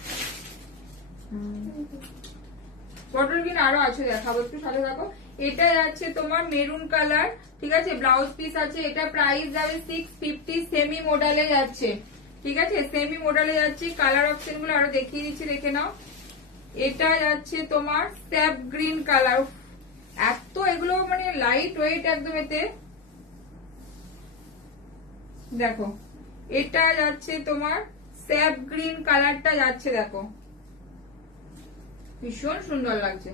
বটল গ্রিন আরো আছে, দেখাবো একটু সাথে থাকো। এটা যাচ্ছে তোমার মেরুন কালার, ঠিক আছে, ব্লাউজ পিস আছে, এটা প্রাইস যাবে 650, সেমি মডেলে যাচ্ছে, ঠিক আছে, সেমি মডেলে যাচ্ছে। কালার অপশন গুলো আরো দেখিয়ে দিচ্ছি, দেখে নাও। এটা যাচ্ছে তোমার স্যাপ গ্রিন কালার, এত এগুলো মানে লাইট ওয়েট একদম, এতে দেখো। এটা যাচ্ছে তোমার স্যাপ গ্রিন কালারটা যাচ্ছে, দেখো ভীষণ সুন্দর লাগছে।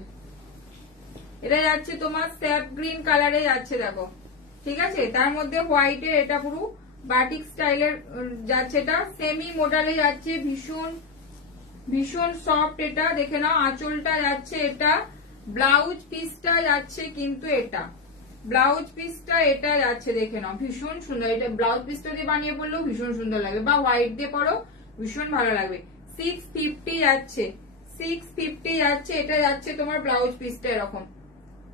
এটা যাচ্ছে তোমার স্যাপ গ্রিন কালারে যাচ্ছে, দেখো ঠিক আছে। তার মধ্যে হোয়াইটের এটা পুরো বাটিক স্টাইলের যাচ্ছে, এটা সেমি মডেলে যাচ্ছে, ভীষণ ভীষণ সফট। এটা দেখে নাও, আঁচলটা যাচ্ছে এটা, ব্লাউজ পিসটা যাচ্ছে কিন্তু এটা, ব্লাউজ পিসটা এটা যাচ্ছে, দেখে নাও ভীষণ সুন্দর। এটা ব্লাউজ পিসটা দিয়ে বানিয়ে পড়লেও ভীষণ সুন্দর লাগবে, বা হোয়াইট দিয়ে পরো ভীষণ ভালো লাগবে। 650 যাচ্ছে, 650 যাচ্ছে। এটা যাচ্ছে তোমার ব্লাউজ পিসটা এরকম,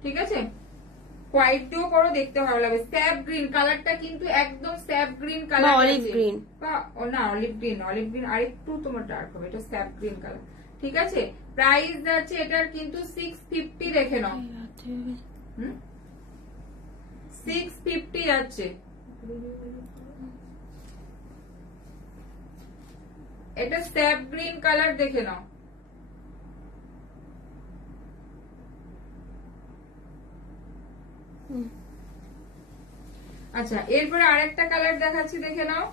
ঠিক আছে। হোয়াইট দিয়েও পরো, দেখতে ভালো লাগবে। স্যাপ গ্রিন কালারটা কিন্তু একদম sap green colour, olive green বা না অলিভ গ্রিন আরেকটু তোমার ডার্ক হবে, এটা স্যাপ গ্রিন কালার, ঠিক আছে। প্রাইস যাচ্ছে এটার কিন্তু 650, দেখে নাও, 650 যাচ্ছে। এটা স্যাপ গ্রিন কালার, দেখে নাও। আচ্ছা, এরপরে আরেকটা কালার দেখাচ্ছি, দেখে নাও।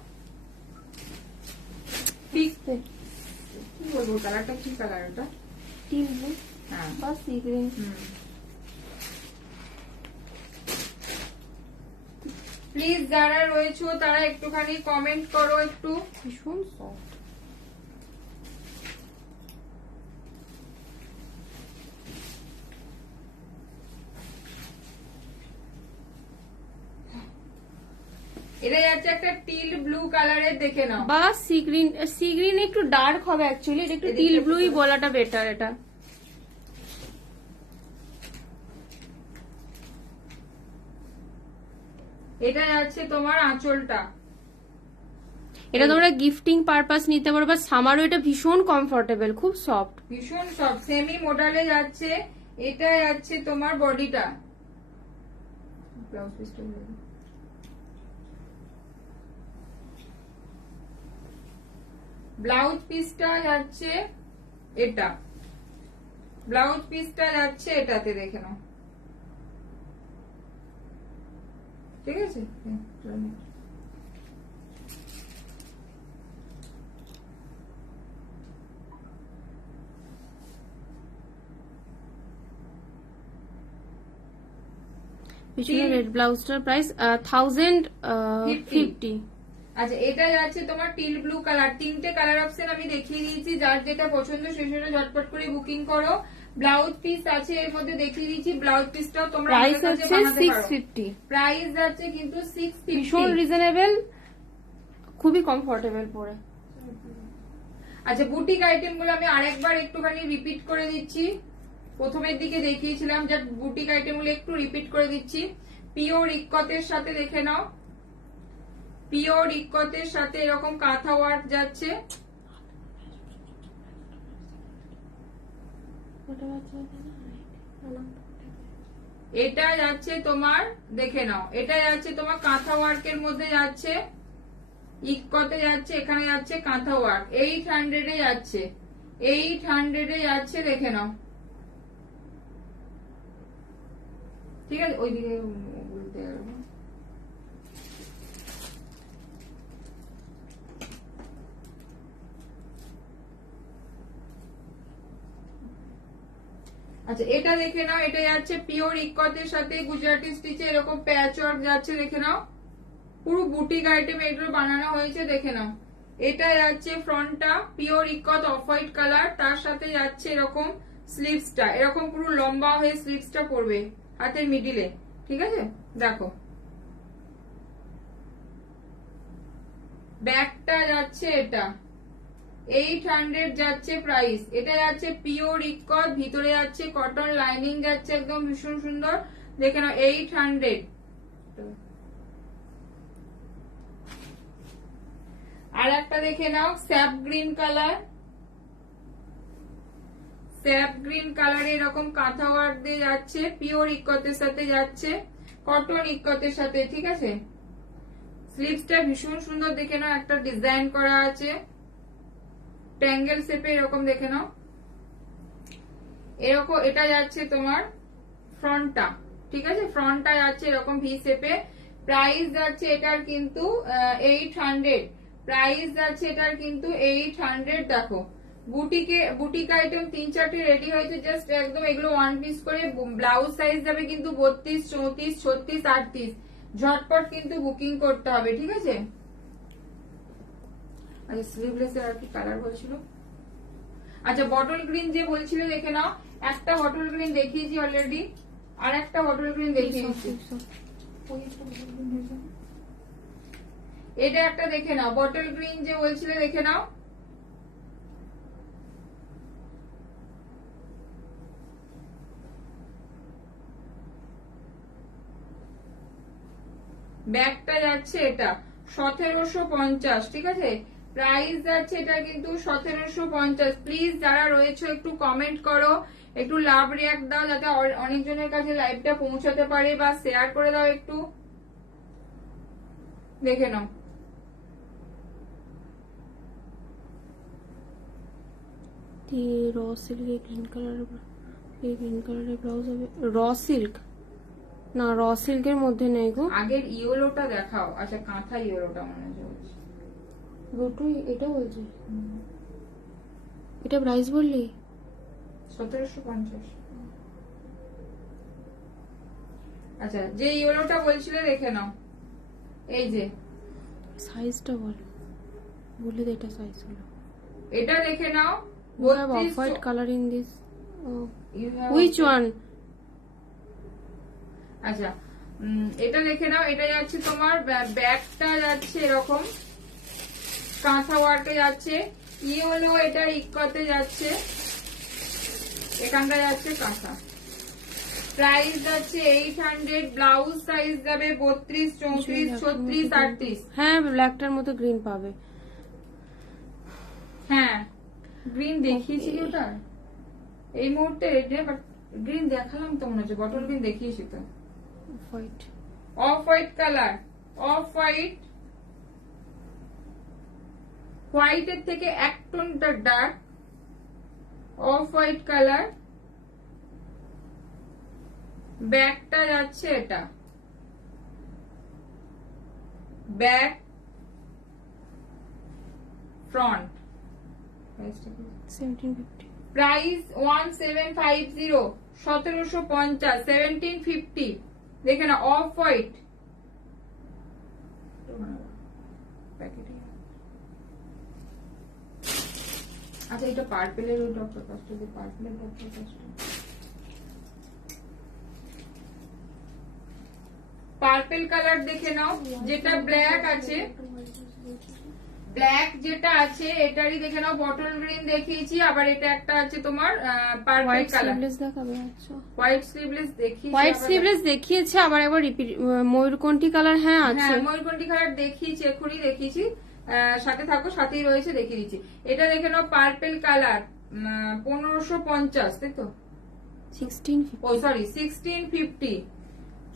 কি বলবো, কালারটা কি কালার ওটা? টিল ব্লু হ্যাঁ, বা সি গ্রিন। প্লিজ যারা রয়েছো তারা একটুখানি কমেন্ট করো একটু। ভীষণ সফট। এটা যাচ্ছে একটা টিল ব্লু কালারের, দেখে নাও। বা সি গ্রিন, সি গ্রিন একটু ডার্ক হবে অ্যাকচুয়ালি, এটা একটু টিল ব্লুই বলাটা বেটার। এটা এটা যাচ্ছে তোমার আঁচলটা। এটা তোমরা গিফটিং পারপাস নিতে পারো, বা সামারও এটা ভীষণ কমফোর্টেবল, খুব সফট। ভীষণ সব সেমি মডেলে যাচ্ছে। এটা যাচ্ছে তোমার বডিটা। ব্লাউজ পিসটা ব্লাউজ পিসটা যাচ্ছে এটা, ব্লাউজ পিসটা যাচ্ছে এটাতে, দেখে নাও। ঠিক আছে, পিছনে রেড ব্লাউজটার প্রাইস 1050। আচ্ছা, এটা যাচ্ছে তোমার টিল ব্লু কালার। তিনটে কালার অপশন আমি দেখিয়ে দিয়েছি, যার যেটা পছন্দ সে সেটা ঝটপট করে বুকিং করো। ব্লাউজ পিস আছে এর মধ্যে দেখিয়ে দিয়েছি, ব্লাউজ পিসটাও তোমরা প্রাইস হচ্ছে 650। প্রাইস যাচ্ছে কিন্তু 650, ভীষণ রিজনেবল, খুবই কমফোর্টেবল পরে। আচ্ছা, বুটিক আইটেম গুলো আমি আরেকবার একটুখানি রিপিট করে দিচ্ছি। প্রথমের দিকে দেখিয়েছিলাম, যা বুটিক আইটেম গুলো একটু রিপিট করে দিচ্ছি। পিওর ইক্কতের সাথে, দেখে নাও, পিওর ইক্কতের সাথে এরকম কাঁথা ওয়ার্ক যাচ্ছে। এটা যাচ্ছে তোমার, দেখে নাও, এটা যাচ্ছে তোমার কাঁথা ওয়ার্কের মধ্যে যাচ্ছে, ইক্কতে যাচ্ছে, এখানে যাচ্ছে কাঁথা ওয়ার্ক। 800 এ যাচ্ছে, 800 এ যাচ্ছে, দেখে নাও। ঠিক আছে, ওইদিকে বলতে পারবো। আচ্ছা, এটা দেখে নাও, এটা যাচ্ছে পিওর ইক্কতের সাথে গুজরাটি স্টিচে এরকম প্যাচ ওয়ার্ক যাচ্ছে, দেখে নাও। পুরো বুটিক আইটেম এগুলো বানানো হয়েছে, দেখে নাও। এটা যাচ্ছে ফ্রন্টটা pure ikat off white colour, তার সাথে যাচ্ছে এরকম স্লিভসটা, এরকম পুরো লম্বা হয়ে স্লিভসটা পড়বে হাতের মিডিলে। ঠিক আছে, দেখো ব্যাকটা যাচ্ছে এটা 800 যাচ্ছে প্রাইস। এটা যাচ্ছে পিওর ইক্কত, ভিতরে যাচ্ছে কটন লাইনিং যাচ্ছে, একদম ভীষণ সুন্দর, দেখে নাও 800। আর একটা দেখে নাও sap green colour, sap green colour এরকম কাঁথা ওয়ার্ক দিয়ে যাচ্ছে, পিওর ইক্কতের সাথে যাচ্ছে, কটন ইক্কতের সাথে। ঠিক আছে, স্লিভসটা ভীষণ সুন্দর, দেখে নাও, একটা ডিজাইন করা আছে ট্যাঙ্গেল শেপে, এরকম দেখে নাও। এরকম এটা যাচ্ছে তোমার ফ্রন্টটা। ঠিক আছে, ফ্রন্টটা যাচ্ছে এরকম ভি শেপে। প্রাইস যাচ্ছে এটার কিন্তু 800। প্রাইস যাচ্ছে এটার কিন্তু 800। দেখো বুটিক আইটেম 3-4টে রেডি হয়েছে, জাস্ট একদম এগুলো ওয়ান পিস করে। ব্লাউজ সাইজ যাবে কিন্তু 32, 34, 36, 38। ঝটপট কিন্তু বুকিং করতে হবে। ঠিক আছে, আচ্ছা স্লিভলেস এর আর কি কালার বলছিল? আচ্ছা, বটল গ্রিন যে বলছিলে, দেখে নাও, একটা বটল গ্রিন দেখিয়েছি অলরেডি, আর একটা বটল গ্রিন দেখিয়েছি। এটা একটা দেখে নাও, বটল গ্রিন যে বলছিলে, দেখে নাও। ব্যাগটা যাচ্ছে এটা 1750। ঠিক আছে, প্রাইস যাচ্ছে এটা কিন্তু 1750। প্লিজ যারা রয়েছে একটু কমেন্ট করো, একটু লাভ রিয়াক্ট দাও, যাতে অনেকজনের কাছে লাইভটা পৌঁছাতে পারে, বা শেয়ার করে দাও একটু। দেখে নাও, র সিল্ক গ্রিন কালারের ব্লাউজ হবে র সিল্ক, না র সিল্কের মধ্যে নেই গো। আগের ইয়েলোটা দেখাও। আচ্ছা কাঁথা ইয়েলোটা মনে হচ্ছে। রুটু এটা বলছে, এটা প্রাইস বললি 1750। আচ্ছা যে ইয়েলোটা বলছিলে দেখে নাও, এই যে সাইজটা বল, বলে দে এটা সাইজ হলো। এটা দেখে নাও। You have off-white color in this. Oh. You have- Which one? আচ্ছা এটা দেখে নাও। এটা যাচ্ছে তোমার ব্যাগটা যাচ্ছে এরকম কাঁথা ওয়ার্কে যাচ্ছে, ইয়েলো এটা ইকতে যাচ্ছে, এখানটা যাচ্ছে কাঁথা। প্রাইস যাচ্ছে 800। ব্লাউজ সাইজ যাবে 32, 34, 36, 38। হ্যাঁ ব্ল্যাকটার মতো গ্রিন পাবে। হ্যাঁ গ্রিন দেখিয়েছি ওটা এই মুহূর্তে, গ্রিন দেখালাম তো মনে হচ্ছে, বটল গ্রিন দেখিয়েছি তো। White, of white colour, off white, হোয়াইটের থেকে এক টোনটা ডার্ক, অফ হোয়াইট কালার। ব্যাকটা যাচ্ছে এটা, ব্যাক ফ্রন্ট। 1750। প্রাইস 1750, 1750, 1750। দেখে না অফ হোয়াইট। আচ্ছা এটা পার্পেলের ওই ডক্টর কষ্ট, পার্পেলের ডক্টর কষ্ট, পার্পেল কালার দেখে নাও। যেটা ব্ল্যাক আছে, ব্ল্যাক যেটা আছে এটারই দেখে নাও, বটল গ্রিন দেখিয়েছি, আবার এটা একটা আছে তোমার পার্পল হোয়াইট কালার। স্লিভলেস দেখাবে। আচ্ছা হোয়াইট স্লিভলেস দেখিয়েছি, হোয়াইট স্লিভলেস দেখিয়েছে, আবার একবার রিপিট। ময়ূরকণ্ঠী কালার হ্যাঁ আছে। হ্যাঁ ময়ূরকণ্ঠী কালার দেখিয়েছি, এখনই দেখিয়েছি। সাথে থাকো, সাথেই রয়েছে, দেখিয়ে দিচ্ছি। এটা দেখে নাও পার্পল কালার, 1550, তাই তো? 1650। ও সরি 1650,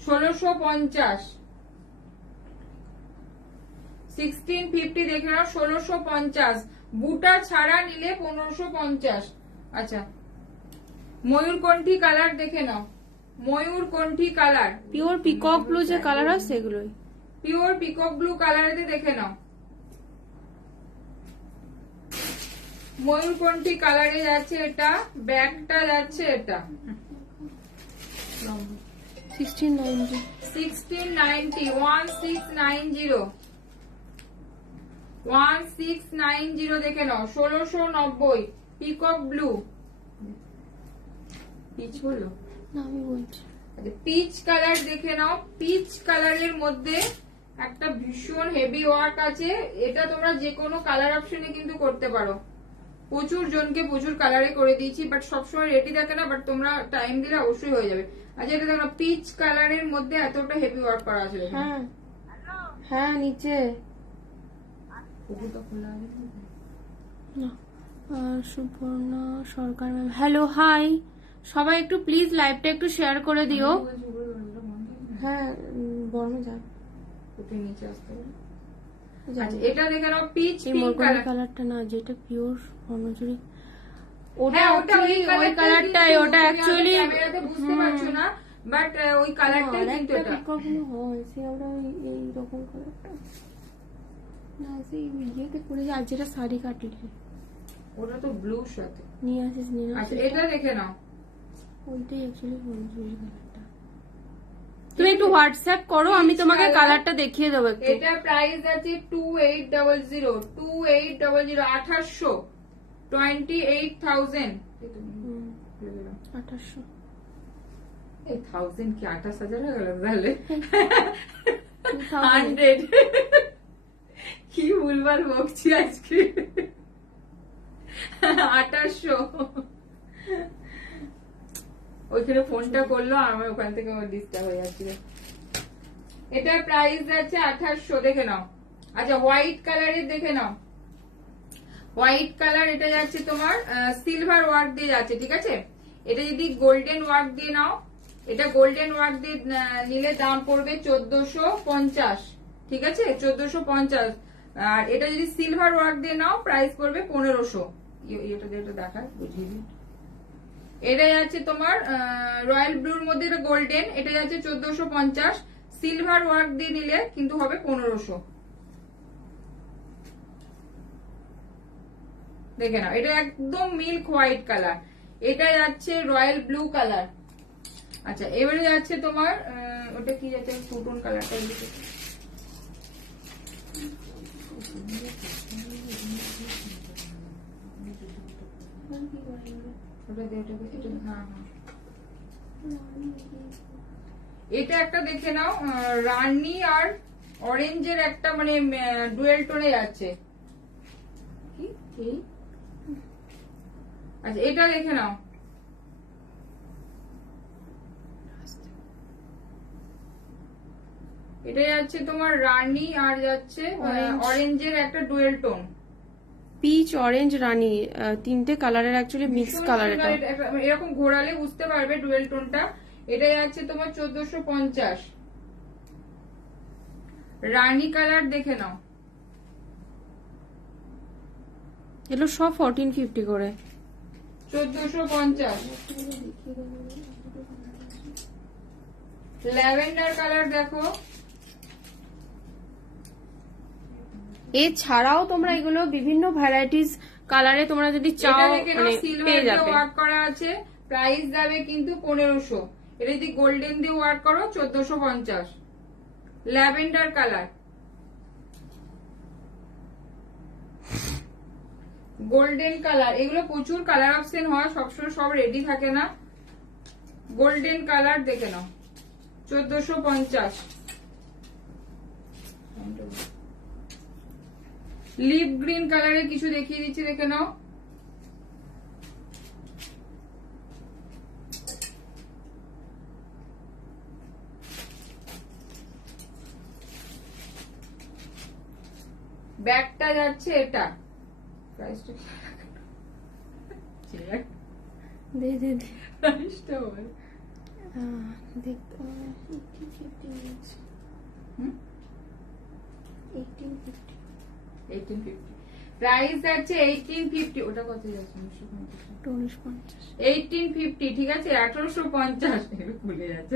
1650, 1650 দেখে নাও, 1650। বুটা ছাড়া নিলে 1550। আচ্ছা ময়ূরকণ্ঠী কালার দেখে নাও, ময়ূরকণ্ঠী কালার, পিওর পিকক ব্লু যে কালার আছে সেগুলোই। পিওর পিকক ব্লু কালারেতে দেখে নাও, ময়ূরকণ্ঠী কালারে যাচ্ছে এটা, ব্যাগটা যাচ্ছে এটা 1690। 1690, 1690, 1690 দেখে নাও, 1690। পিকক ব্লু, পিচ হলো না আমি বলছি পিচ কালার দেখে নাও। পিচ কালারের মধ্যে একটা ভীষণ হেভি ওয়ার্ক আছে। এটা তোমরা যে কোনো কালার অপশনে কিন্তু করতে পারো। প্রচুর জনকে প্রচুর কালারে করে দিয়েছি, বাট সবসময় রেডি থাকে না, বাট তোমরা টাইম দিলে অবশ্যই হয়ে যাবে। আচ্ছা এটা দেখো পিচ কালারের মধ্যে এতটা হেভি ওয়ার্ক করা আছে। হ্যাঁ হ্যাঁ নিচে না। সুপর্ণা সরকার ম্যাম, হ্যালো হাই সবাই, একটু প্লিজ লাইভটা একটু শেয়ার করে দিও। হ্যাঁ বর্মা যাক, নিচে আসতে হবে। আচ্ছা এটা দেখে নাও পিচ এই পিঙ্ক মরকরি কালার। কালারটা না, যেটা পিওর স্বর্ণচুরি, ওটা হ্যাঁ ওটা ওই ওই কালারটাই, ওটা অ্যাকচুয়ালি ক্যামেরাতে বুঝতে পারছো না, বাট ওই কালারটাই কিন্তু এটা। পিকগুলো হয় সে ওটা এই রকম কালারটা না, সেই ইয়েতে পরে যে আজ যেটা শাড়ি কাটলি ওটা তো ব্লু সাথে নিয়ে আসিস নিয়ে আচ্ছা এটা দেখে নাও, ওইটাই অ্যাকচুয়ালি স্বর্ণচুরি কালারটা। তুমি একটু হোয়াটসঅ্যাপ করো, আমি তোমাকে কালারটা দেখিয়ে দেবো একটু। এটা প্রাইস আছে 2800, 2800, 2800, 28,000। 2800 এই 1000 কি 28,000 হয়ে গেল তাহলে? 2000 100 কি ভুলভাল বকছি আজকে। 2800 ওইখানে ফোনটা করলো আর আমার ওখান থেকে ডিস্টার্ব হয়ে যাচ্ছিল। এটা প্রাইস আছে 2800 দেখে নাও। আচ্ছা হোয়াইট কালারের দেখে নাও, হোয়াইট কালার এটা যাচ্ছে তোমার সিলভার ওয়ার্ক দিয়ে যাচ্ছে, ঠিক আছে? এটা যদি গোল্ডেন ওয়ার্ক দিয়ে নাও, এটা গোল্ডেন ওয়ার্ক দিয়ে নিলে দাম পড়বে 1450, ঠিক আছে? 1450। আর এটা যদি সিলভার ওয়ার্ক দিয়ে নাও প্রাইস পড়বে 1500। এটা যেটা দেখায় বুঝিয়ে দিই। এটা যাচ্ছে তোমার রয়্যাল ব্লুর মধ্যে এটা গোল্ডেন, এটা যাচ্ছে 1450, সিলভার ওয়ার্ক দিয়ে নিলে কিন্তু হবে 1500। দেখে নাও, এটা একদম মিল্ক হোয়াইট কালার, এটা যাচ্ছে রয়্যাল ব্লু কালার। আচ্ছা, এবারে যাচ্ছে তোমার ওটা কি যাচ্ছে ফুটন কালারটা, এটা একটা দেখে নাও, রানী আর অরেঞ্জের একটা মানে ডুয়েল টোনে যাচ্ছে। আচ্ছা, এটা দেখে নাও, এটা যাচ্ছে তোমার রানী আর যাচ্ছে অরেঞ্জের একটা ডুয়েল টোন। পিচ, অরেঞ্জ, রানী, তিনটে কালারের অ্যাকচুয়ালি মিক্স কালার। এটা এরকম ঘোরালে বুঝতে পারবে ডুয়েল টোনটা। এটা যাচ্ছে তোমার 1450। রানী কালার দেখে নাও, এগুলো সব 1450 করে। 1450। ল্যাভেন্ডার কালার দেখো, এছাড়াও তোমরা এগুলো বিভিন্ন ভ্যারাইটিস কালারে তোমরা যদি চাও মানে পেয়ে যাবে। ওয়ার্ক করা আছে, প্রাইস যাবে কিন্তু 1500। এটা যদি গোল্ডেন দিয়ে ওয়ার্ক করো 1450। ল্যাভেন্ডার কালার, গোল্ডেন কালার, এগুলো প্রচুর কালার অপশন হয়, সবসময় সব রেডি থাকে না। গোল্ডেন কালার দেখে নাও 1450। লিপ গ্রিন কালারে কিছু দেখিয়ে দিচ্ছি, দেখে নাও। ব্যাগটা যাচ্ছে এটা, প্রাইসটা দে দে দে প্রাইসটা বল। দেখতে হবে 1850। প্রাইস যাচ্ছে 1850। ওটা কত যাচ্ছে? 1850, ঠিক আছে। 1850 ভুলে যাচ্ছে।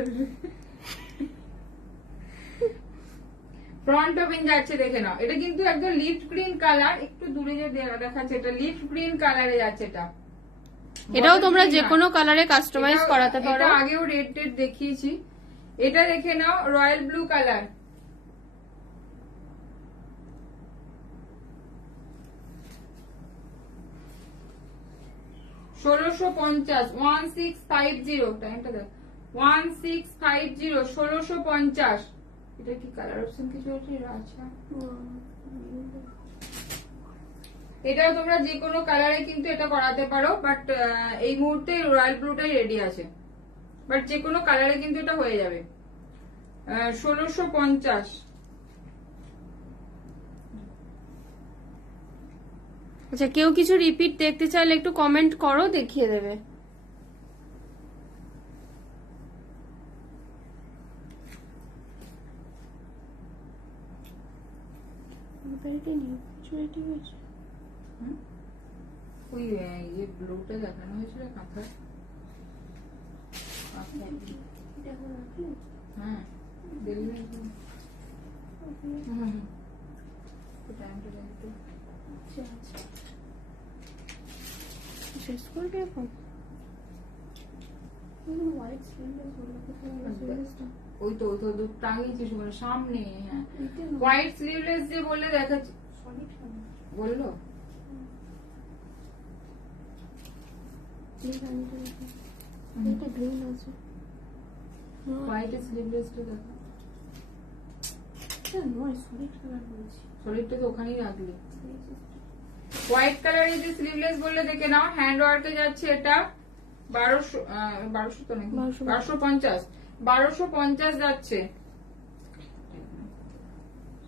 ফ্রন্ট ওপেন যাচ্ছে, দেখে নাও। এটা কিন্তু একদম লিফট গ্রিন কালার, একটু দূরে যে দেখাচ্ছে এটা লিফট গ্রিন কালারে যাচ্ছে। এটাও তোমরা যে কোনো কালারে কাস্টমাইজ করাতে পারো। এটা আগেও রেড টেড দেখিয়েছি। এটা দেখে নাও, রয়্যাল ব্লু কালার। $1650, 1650, টাইমটা দেখ, 1650, 1650। এটা কি কালার অপশন কিছু আছে? আচ্ছা, এটাও তোমরা যে কোনো কালারে কিন্তু এটা করাতে পারো, বাট এই মুহূর্তে রয়্যাল ব্লুটাই রেডি আছে, বাট যে কোনো কালারে কিন্তু এটা হয়ে যাবে। 1650। আচ্ছা, কেউ কিছু রিপিট দেখতে চাইলে একটু কমেন্ট করো, দেখিয়ে দেবে। ওই যে ব্লুটা দেখানো হয়েছিল কাঁথা, হ্যাঁ দেখবেন। শেষ করবে এখন। ওই তো টাঙিয়েছিস সামনে, হ্যাঁ হোয়াইট স্লিভলেস যে বললে দেখাচ্ছি, বললো হোয়াইট স্লিভলেসটা দেখা, সলিডটা তো ওখানেই রাখলি। হোয়াইট কালারের যে স্লিভলেস বললে দেখে নাও, হ্যান্ড ওয়ার্কে যাচ্ছে এটা 1200 তো নাকি 1250, 1250 যাচ্ছে।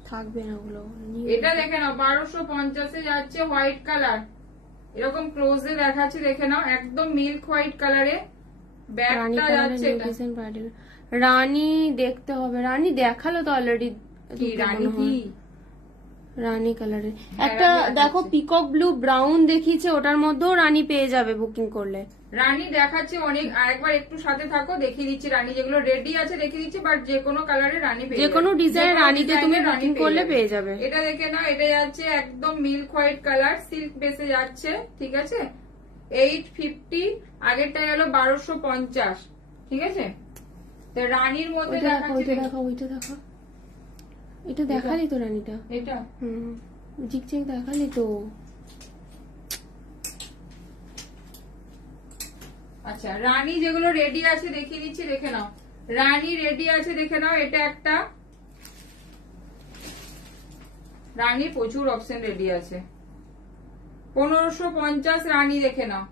থাকবে না ওগুলো। এটা দেখে নাও 1250 এ যাচ্ছে, হোয়াইট কালার, এরকম ক্লোজে দেখাচ্ছে, দেখে নাও একদম মিল্ক হোয়াইট কালারে। ব্যাগটা যাচ্ছে রানী দেখতে হবে, রানী দেখালো তো অলরেডি। কি রানী কি রানী কালারের একটা রানী আছে। দেখো পিকক ব্লু ব্রাউন দেখিয়েছে, ওটার মধ্যেও রানী পেয়ে যাবে বুকিং করলে। রানী দেখাচ্ছে অনেক, আরেকবার একটু সাথে থাকো, দেখিয়ে দিচ্ছি রানী যেগুলো রেডি আছে দেখিয়ে দিচ্ছি, বাট যে কোনো কালারের রানী পেয়ে যে যাবে। কোনো ডিজাইন যে কোনো রানীতে তুমি ডিজাইনের রানী বুকিং করলে পেয়ে যাবে। এটা দেখে নাও, এটা যাচ্ছে একদম মিল্ক হোয়াইট কালার, সিল্ক বেসে যাচ্ছে, ঠিক আছে, 850, আগেরটা গেল 1250, ঠিক আছে। তো রানীর মধ্যে ওইটা দেখো, দেখাচ্ছি, ওইটা দেখো, ওইটা দেখো, এটা দেখালি তো রানীটা। এটা হুম, জিগজ্যাগ দেখালি তো। আচ্ছা, রানী যেগুলো রেডি আছে দেখিয়ে দিচ্ছি, দেখে নাও। রানী রেডি আছে দেখে নাও, এটা একটা রানী, প্রচুর অপশন রেডি আছে। 1550 রানী দেখে নাও,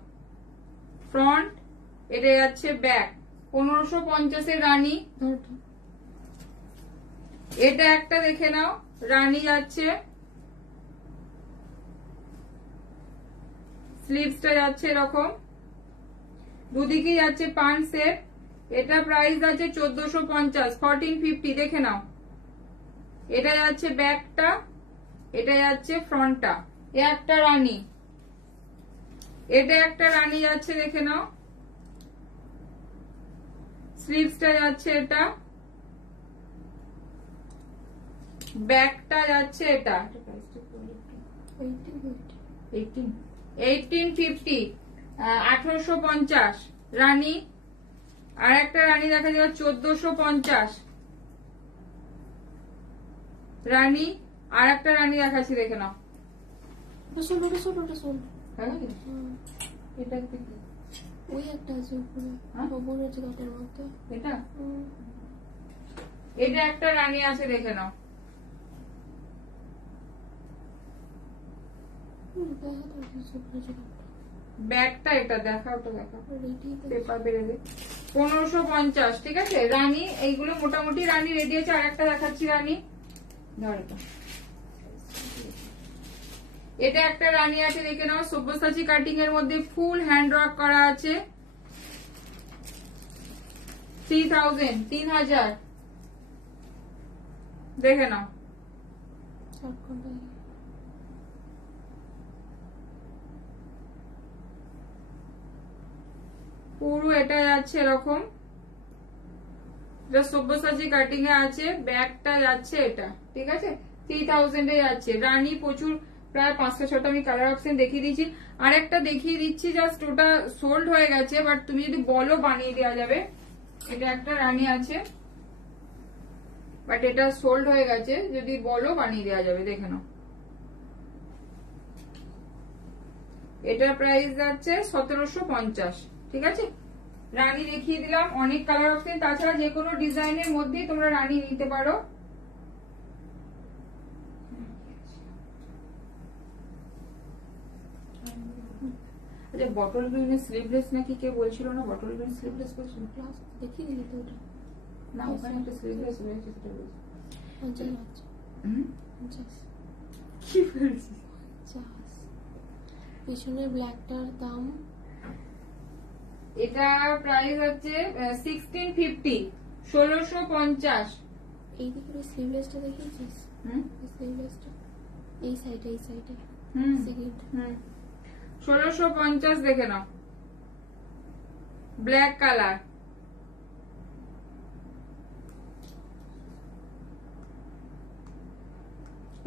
ফ্রন্ট, এটা যাচ্ছে ব্যাক, 1550 এর রানী। এটা একটা দেখে নাও, রানী যাচ্ছে, স্লিভসটা যাচ্ছে এরকম, দুদিকে যাচ্ছে পান সেট, এটা প্রাইস আছে 1450, 1450, দেখে নাও। এটা যাচ্ছে ব্যাকটা, এটা যাচ্ছে ফ্রন্টটা, এ একটা রানী, এটা একটা রানী যাচ্ছে দেখে নাও, স্লিভসটা যাচ্ছে এটা, ব্যাকটা যাচ্ছে এটা, 1850, 1850 রানী। আর একটা রানী দেখা যাবে 1450 রানী। আর একটা রানী দেখাচ্ছি, দেখে নাও। ওটা শোন, ওটা শোন, ওটা শোন। হ্যাঁ, এটা কি? ওই একটা আছে উপরে, হ্যাঁ? খবর আছে কাটার মধ্যে। এটা এটা একটা রানী আছে, দেখে নাও। ব্যাগটা এটা দেখা, ওটা দেখা, পেপার বেরোবে। 1550, ঠিক আছে। রানী এইগুলো মোটামুটি রানী রেডি আছে। আর একটা দেখাচ্ছি রানী, ধর এটা। এটা একটা রানী আছে, দেখে নাও, সব্যসাচী কাটিং এর মধ্যে ফুল হ্যান্ড ওয়ার্ক করা আছে, 3000, দেখে নাও। পুরো এটা যাচ্ছে এরকম, এটা সব্যসাচী কাটিং এ আছে, ব্যাগটা যাচ্ছে এটা, ঠিক আছে, 3000 এ যাচ্ছে। রানী প্রচুর, প্রায় 5-6টা আমি কালার অপশন দেখিয়ে দিচ্ছি। আর একটা দেখিয়ে দিচ্ছি, জাস্ট ওটা সোল্ড হয়ে গেছে, বাট তুমি যদি বলো বানিয়ে দেওয়া যাবে। এটা একটা রানী আছে, বাট এটা সোল্ড হয়ে গেছে, যদি বলো বানিয়ে দেওয়া যাবে, দেখে নাও। এটার প্রাইস যাচ্ছে 1750, ঠিক আছে। রানী দেখিয়ে দিলাম, অনেক কালার অপশন, তাছাড়া যে কোনো ডিজাইনের মধ্যেই তোমরা রানী নিতে পারো। আচ্ছা, বটল গ্রিন স্লিভলেস নাকি কে বলছিল না, বটল গ্রিন স্লিভলেস বলছিল, দেখিয়ে দিলি তো ওটা। না ওখানে একটা স্লিভলেস রয়েছে, সেটা বলছি। 50, হুম? 50, কি বলছিস? 50। পিছনে ব্ল্যাকটার দাম এটা প্রাইস হচ্ছে 1650, 1650। এইদিকে ওই স্লিভলেসটা দেখিয়েছিস? হুম স্লিভলেসটা এই সাইডে, এই সাইডে হুম সেকেন্ড। হুম 1650, দেখে নাও, ব্ল্যাক কালার।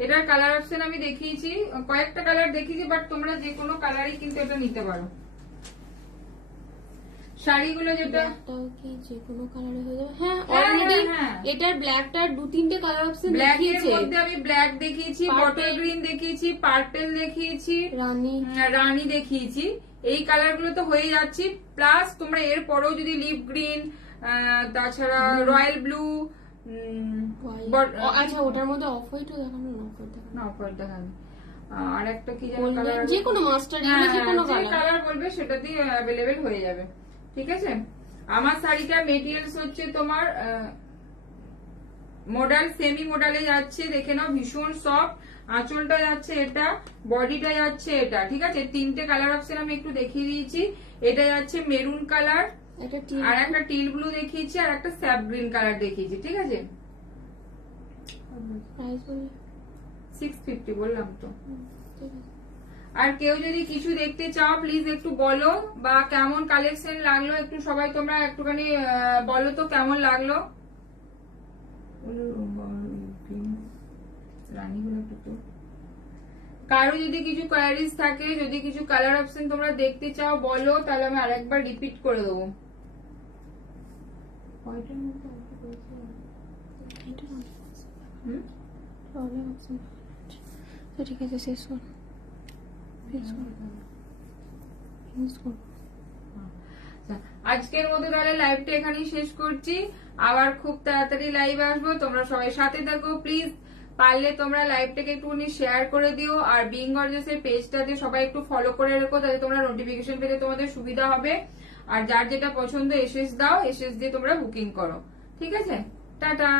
এটার কালার অপশন আমি দেখিয়েছি, কয়েকটা কালার দেখিয়েছি, বাট তোমরা যে কোনো কালারই কিন্তু এটা নিতে পারো। শাড়িগুলো যেটা, ব্ল্যাকটাও কি যে কোনো কালারে হয়ে যাবে? হ্যাঁ, হ্যাঁ, অলরেডি হ্যাঁ। এটার ব্ল্যাকটার 2-3টে কালার অপশন ব্ল্যাক এর দেখিয়েছে। মধ্যে আমি ব্ল্যাক দেখিয়েছি, Purple। বটল গ্রিন দেখিয়েছি, পার্পেল দেখিয়েছি, রানী রানী দেখিয়েছি। এই কালার গুলো তো হয়ে যাচ্ছে, প্লাস তোমরা এর পরেও যদি লিপ গ্রিন, তাছাড়া রয়্যাল ব্লু, আচ্ছা, ওটার মধ্যে অফ হোয়াইটও দেখানো না? অফ হোয়াইট দেখানো না অফার দেখানি। আর একটা কি যেন Golden, কালার, যে কোনো মাস্টার, যে কোনো যে কালার। কালার বলবে সেটাতেই অ্যাভেলেবেল হয়ে যাবে, ঠিক আছে। আমার শাড়িটার মেটেরিয়ালস হচ্ছে তোমার মডেল, সেমি মডেলে যাচ্ছে, দেখে নাও, ভীষণ সফট। আঁচলটা যাচ্ছে এটা, বডিটা যাচ্ছে এটা, ঠিক আছে। 3টে কালার অপশন আমি একটু দেখিয়ে দিয়েছি। এটা যাচ্ছে মেরুন কালার, একটা আর একটা টিল ব্লু দেখিয়েছি, আর একটা স্যাপ গ্রিন কালার দেখিয়েছি, ঠিক আছে। প্রাইস বলে 650 বললাম তো। আর কেউ যদি কিছু দেখতে চাও প্লিজ একটু বলো, বা কেমন কালেকশন লাগলো একটু সবাই তোমরা একটুখানি বলো তো কেমন লাগলো। রানীগুলো একটু তো, কারো যদি কিছু কোয়ারিজ থাকে, যদি কিছু কালার অপশন তোমরা দেখতে চাও বলো, তাহলে আমি আরেকবার রিপিট করে দেবো। ঠিক আছে, শেষ কর। আজকের মতো তাহলে লাইভটা এখানেই শেষ করছি, আবার খুব তাড়াতাড়ি লাইভ আসবো, তোমরা সবাই সাথে থাকো প্লিজ। পারলে তোমরা লাইভটাকে একটুখানি শেয়ার করে দিও, আর বিং গর্জিয়াসের পেজটাতে সবাই একটু ফলো করে রেখো, তাহলে তোমরা নোটিফিকেশন পেতে তোমাদের সুবিধা হবে। আর যার যেটা পছন্দ এসএস দাও, এসএস দিয়ে তোমরা বুকিং করো, ঠিক আছে? টাটা।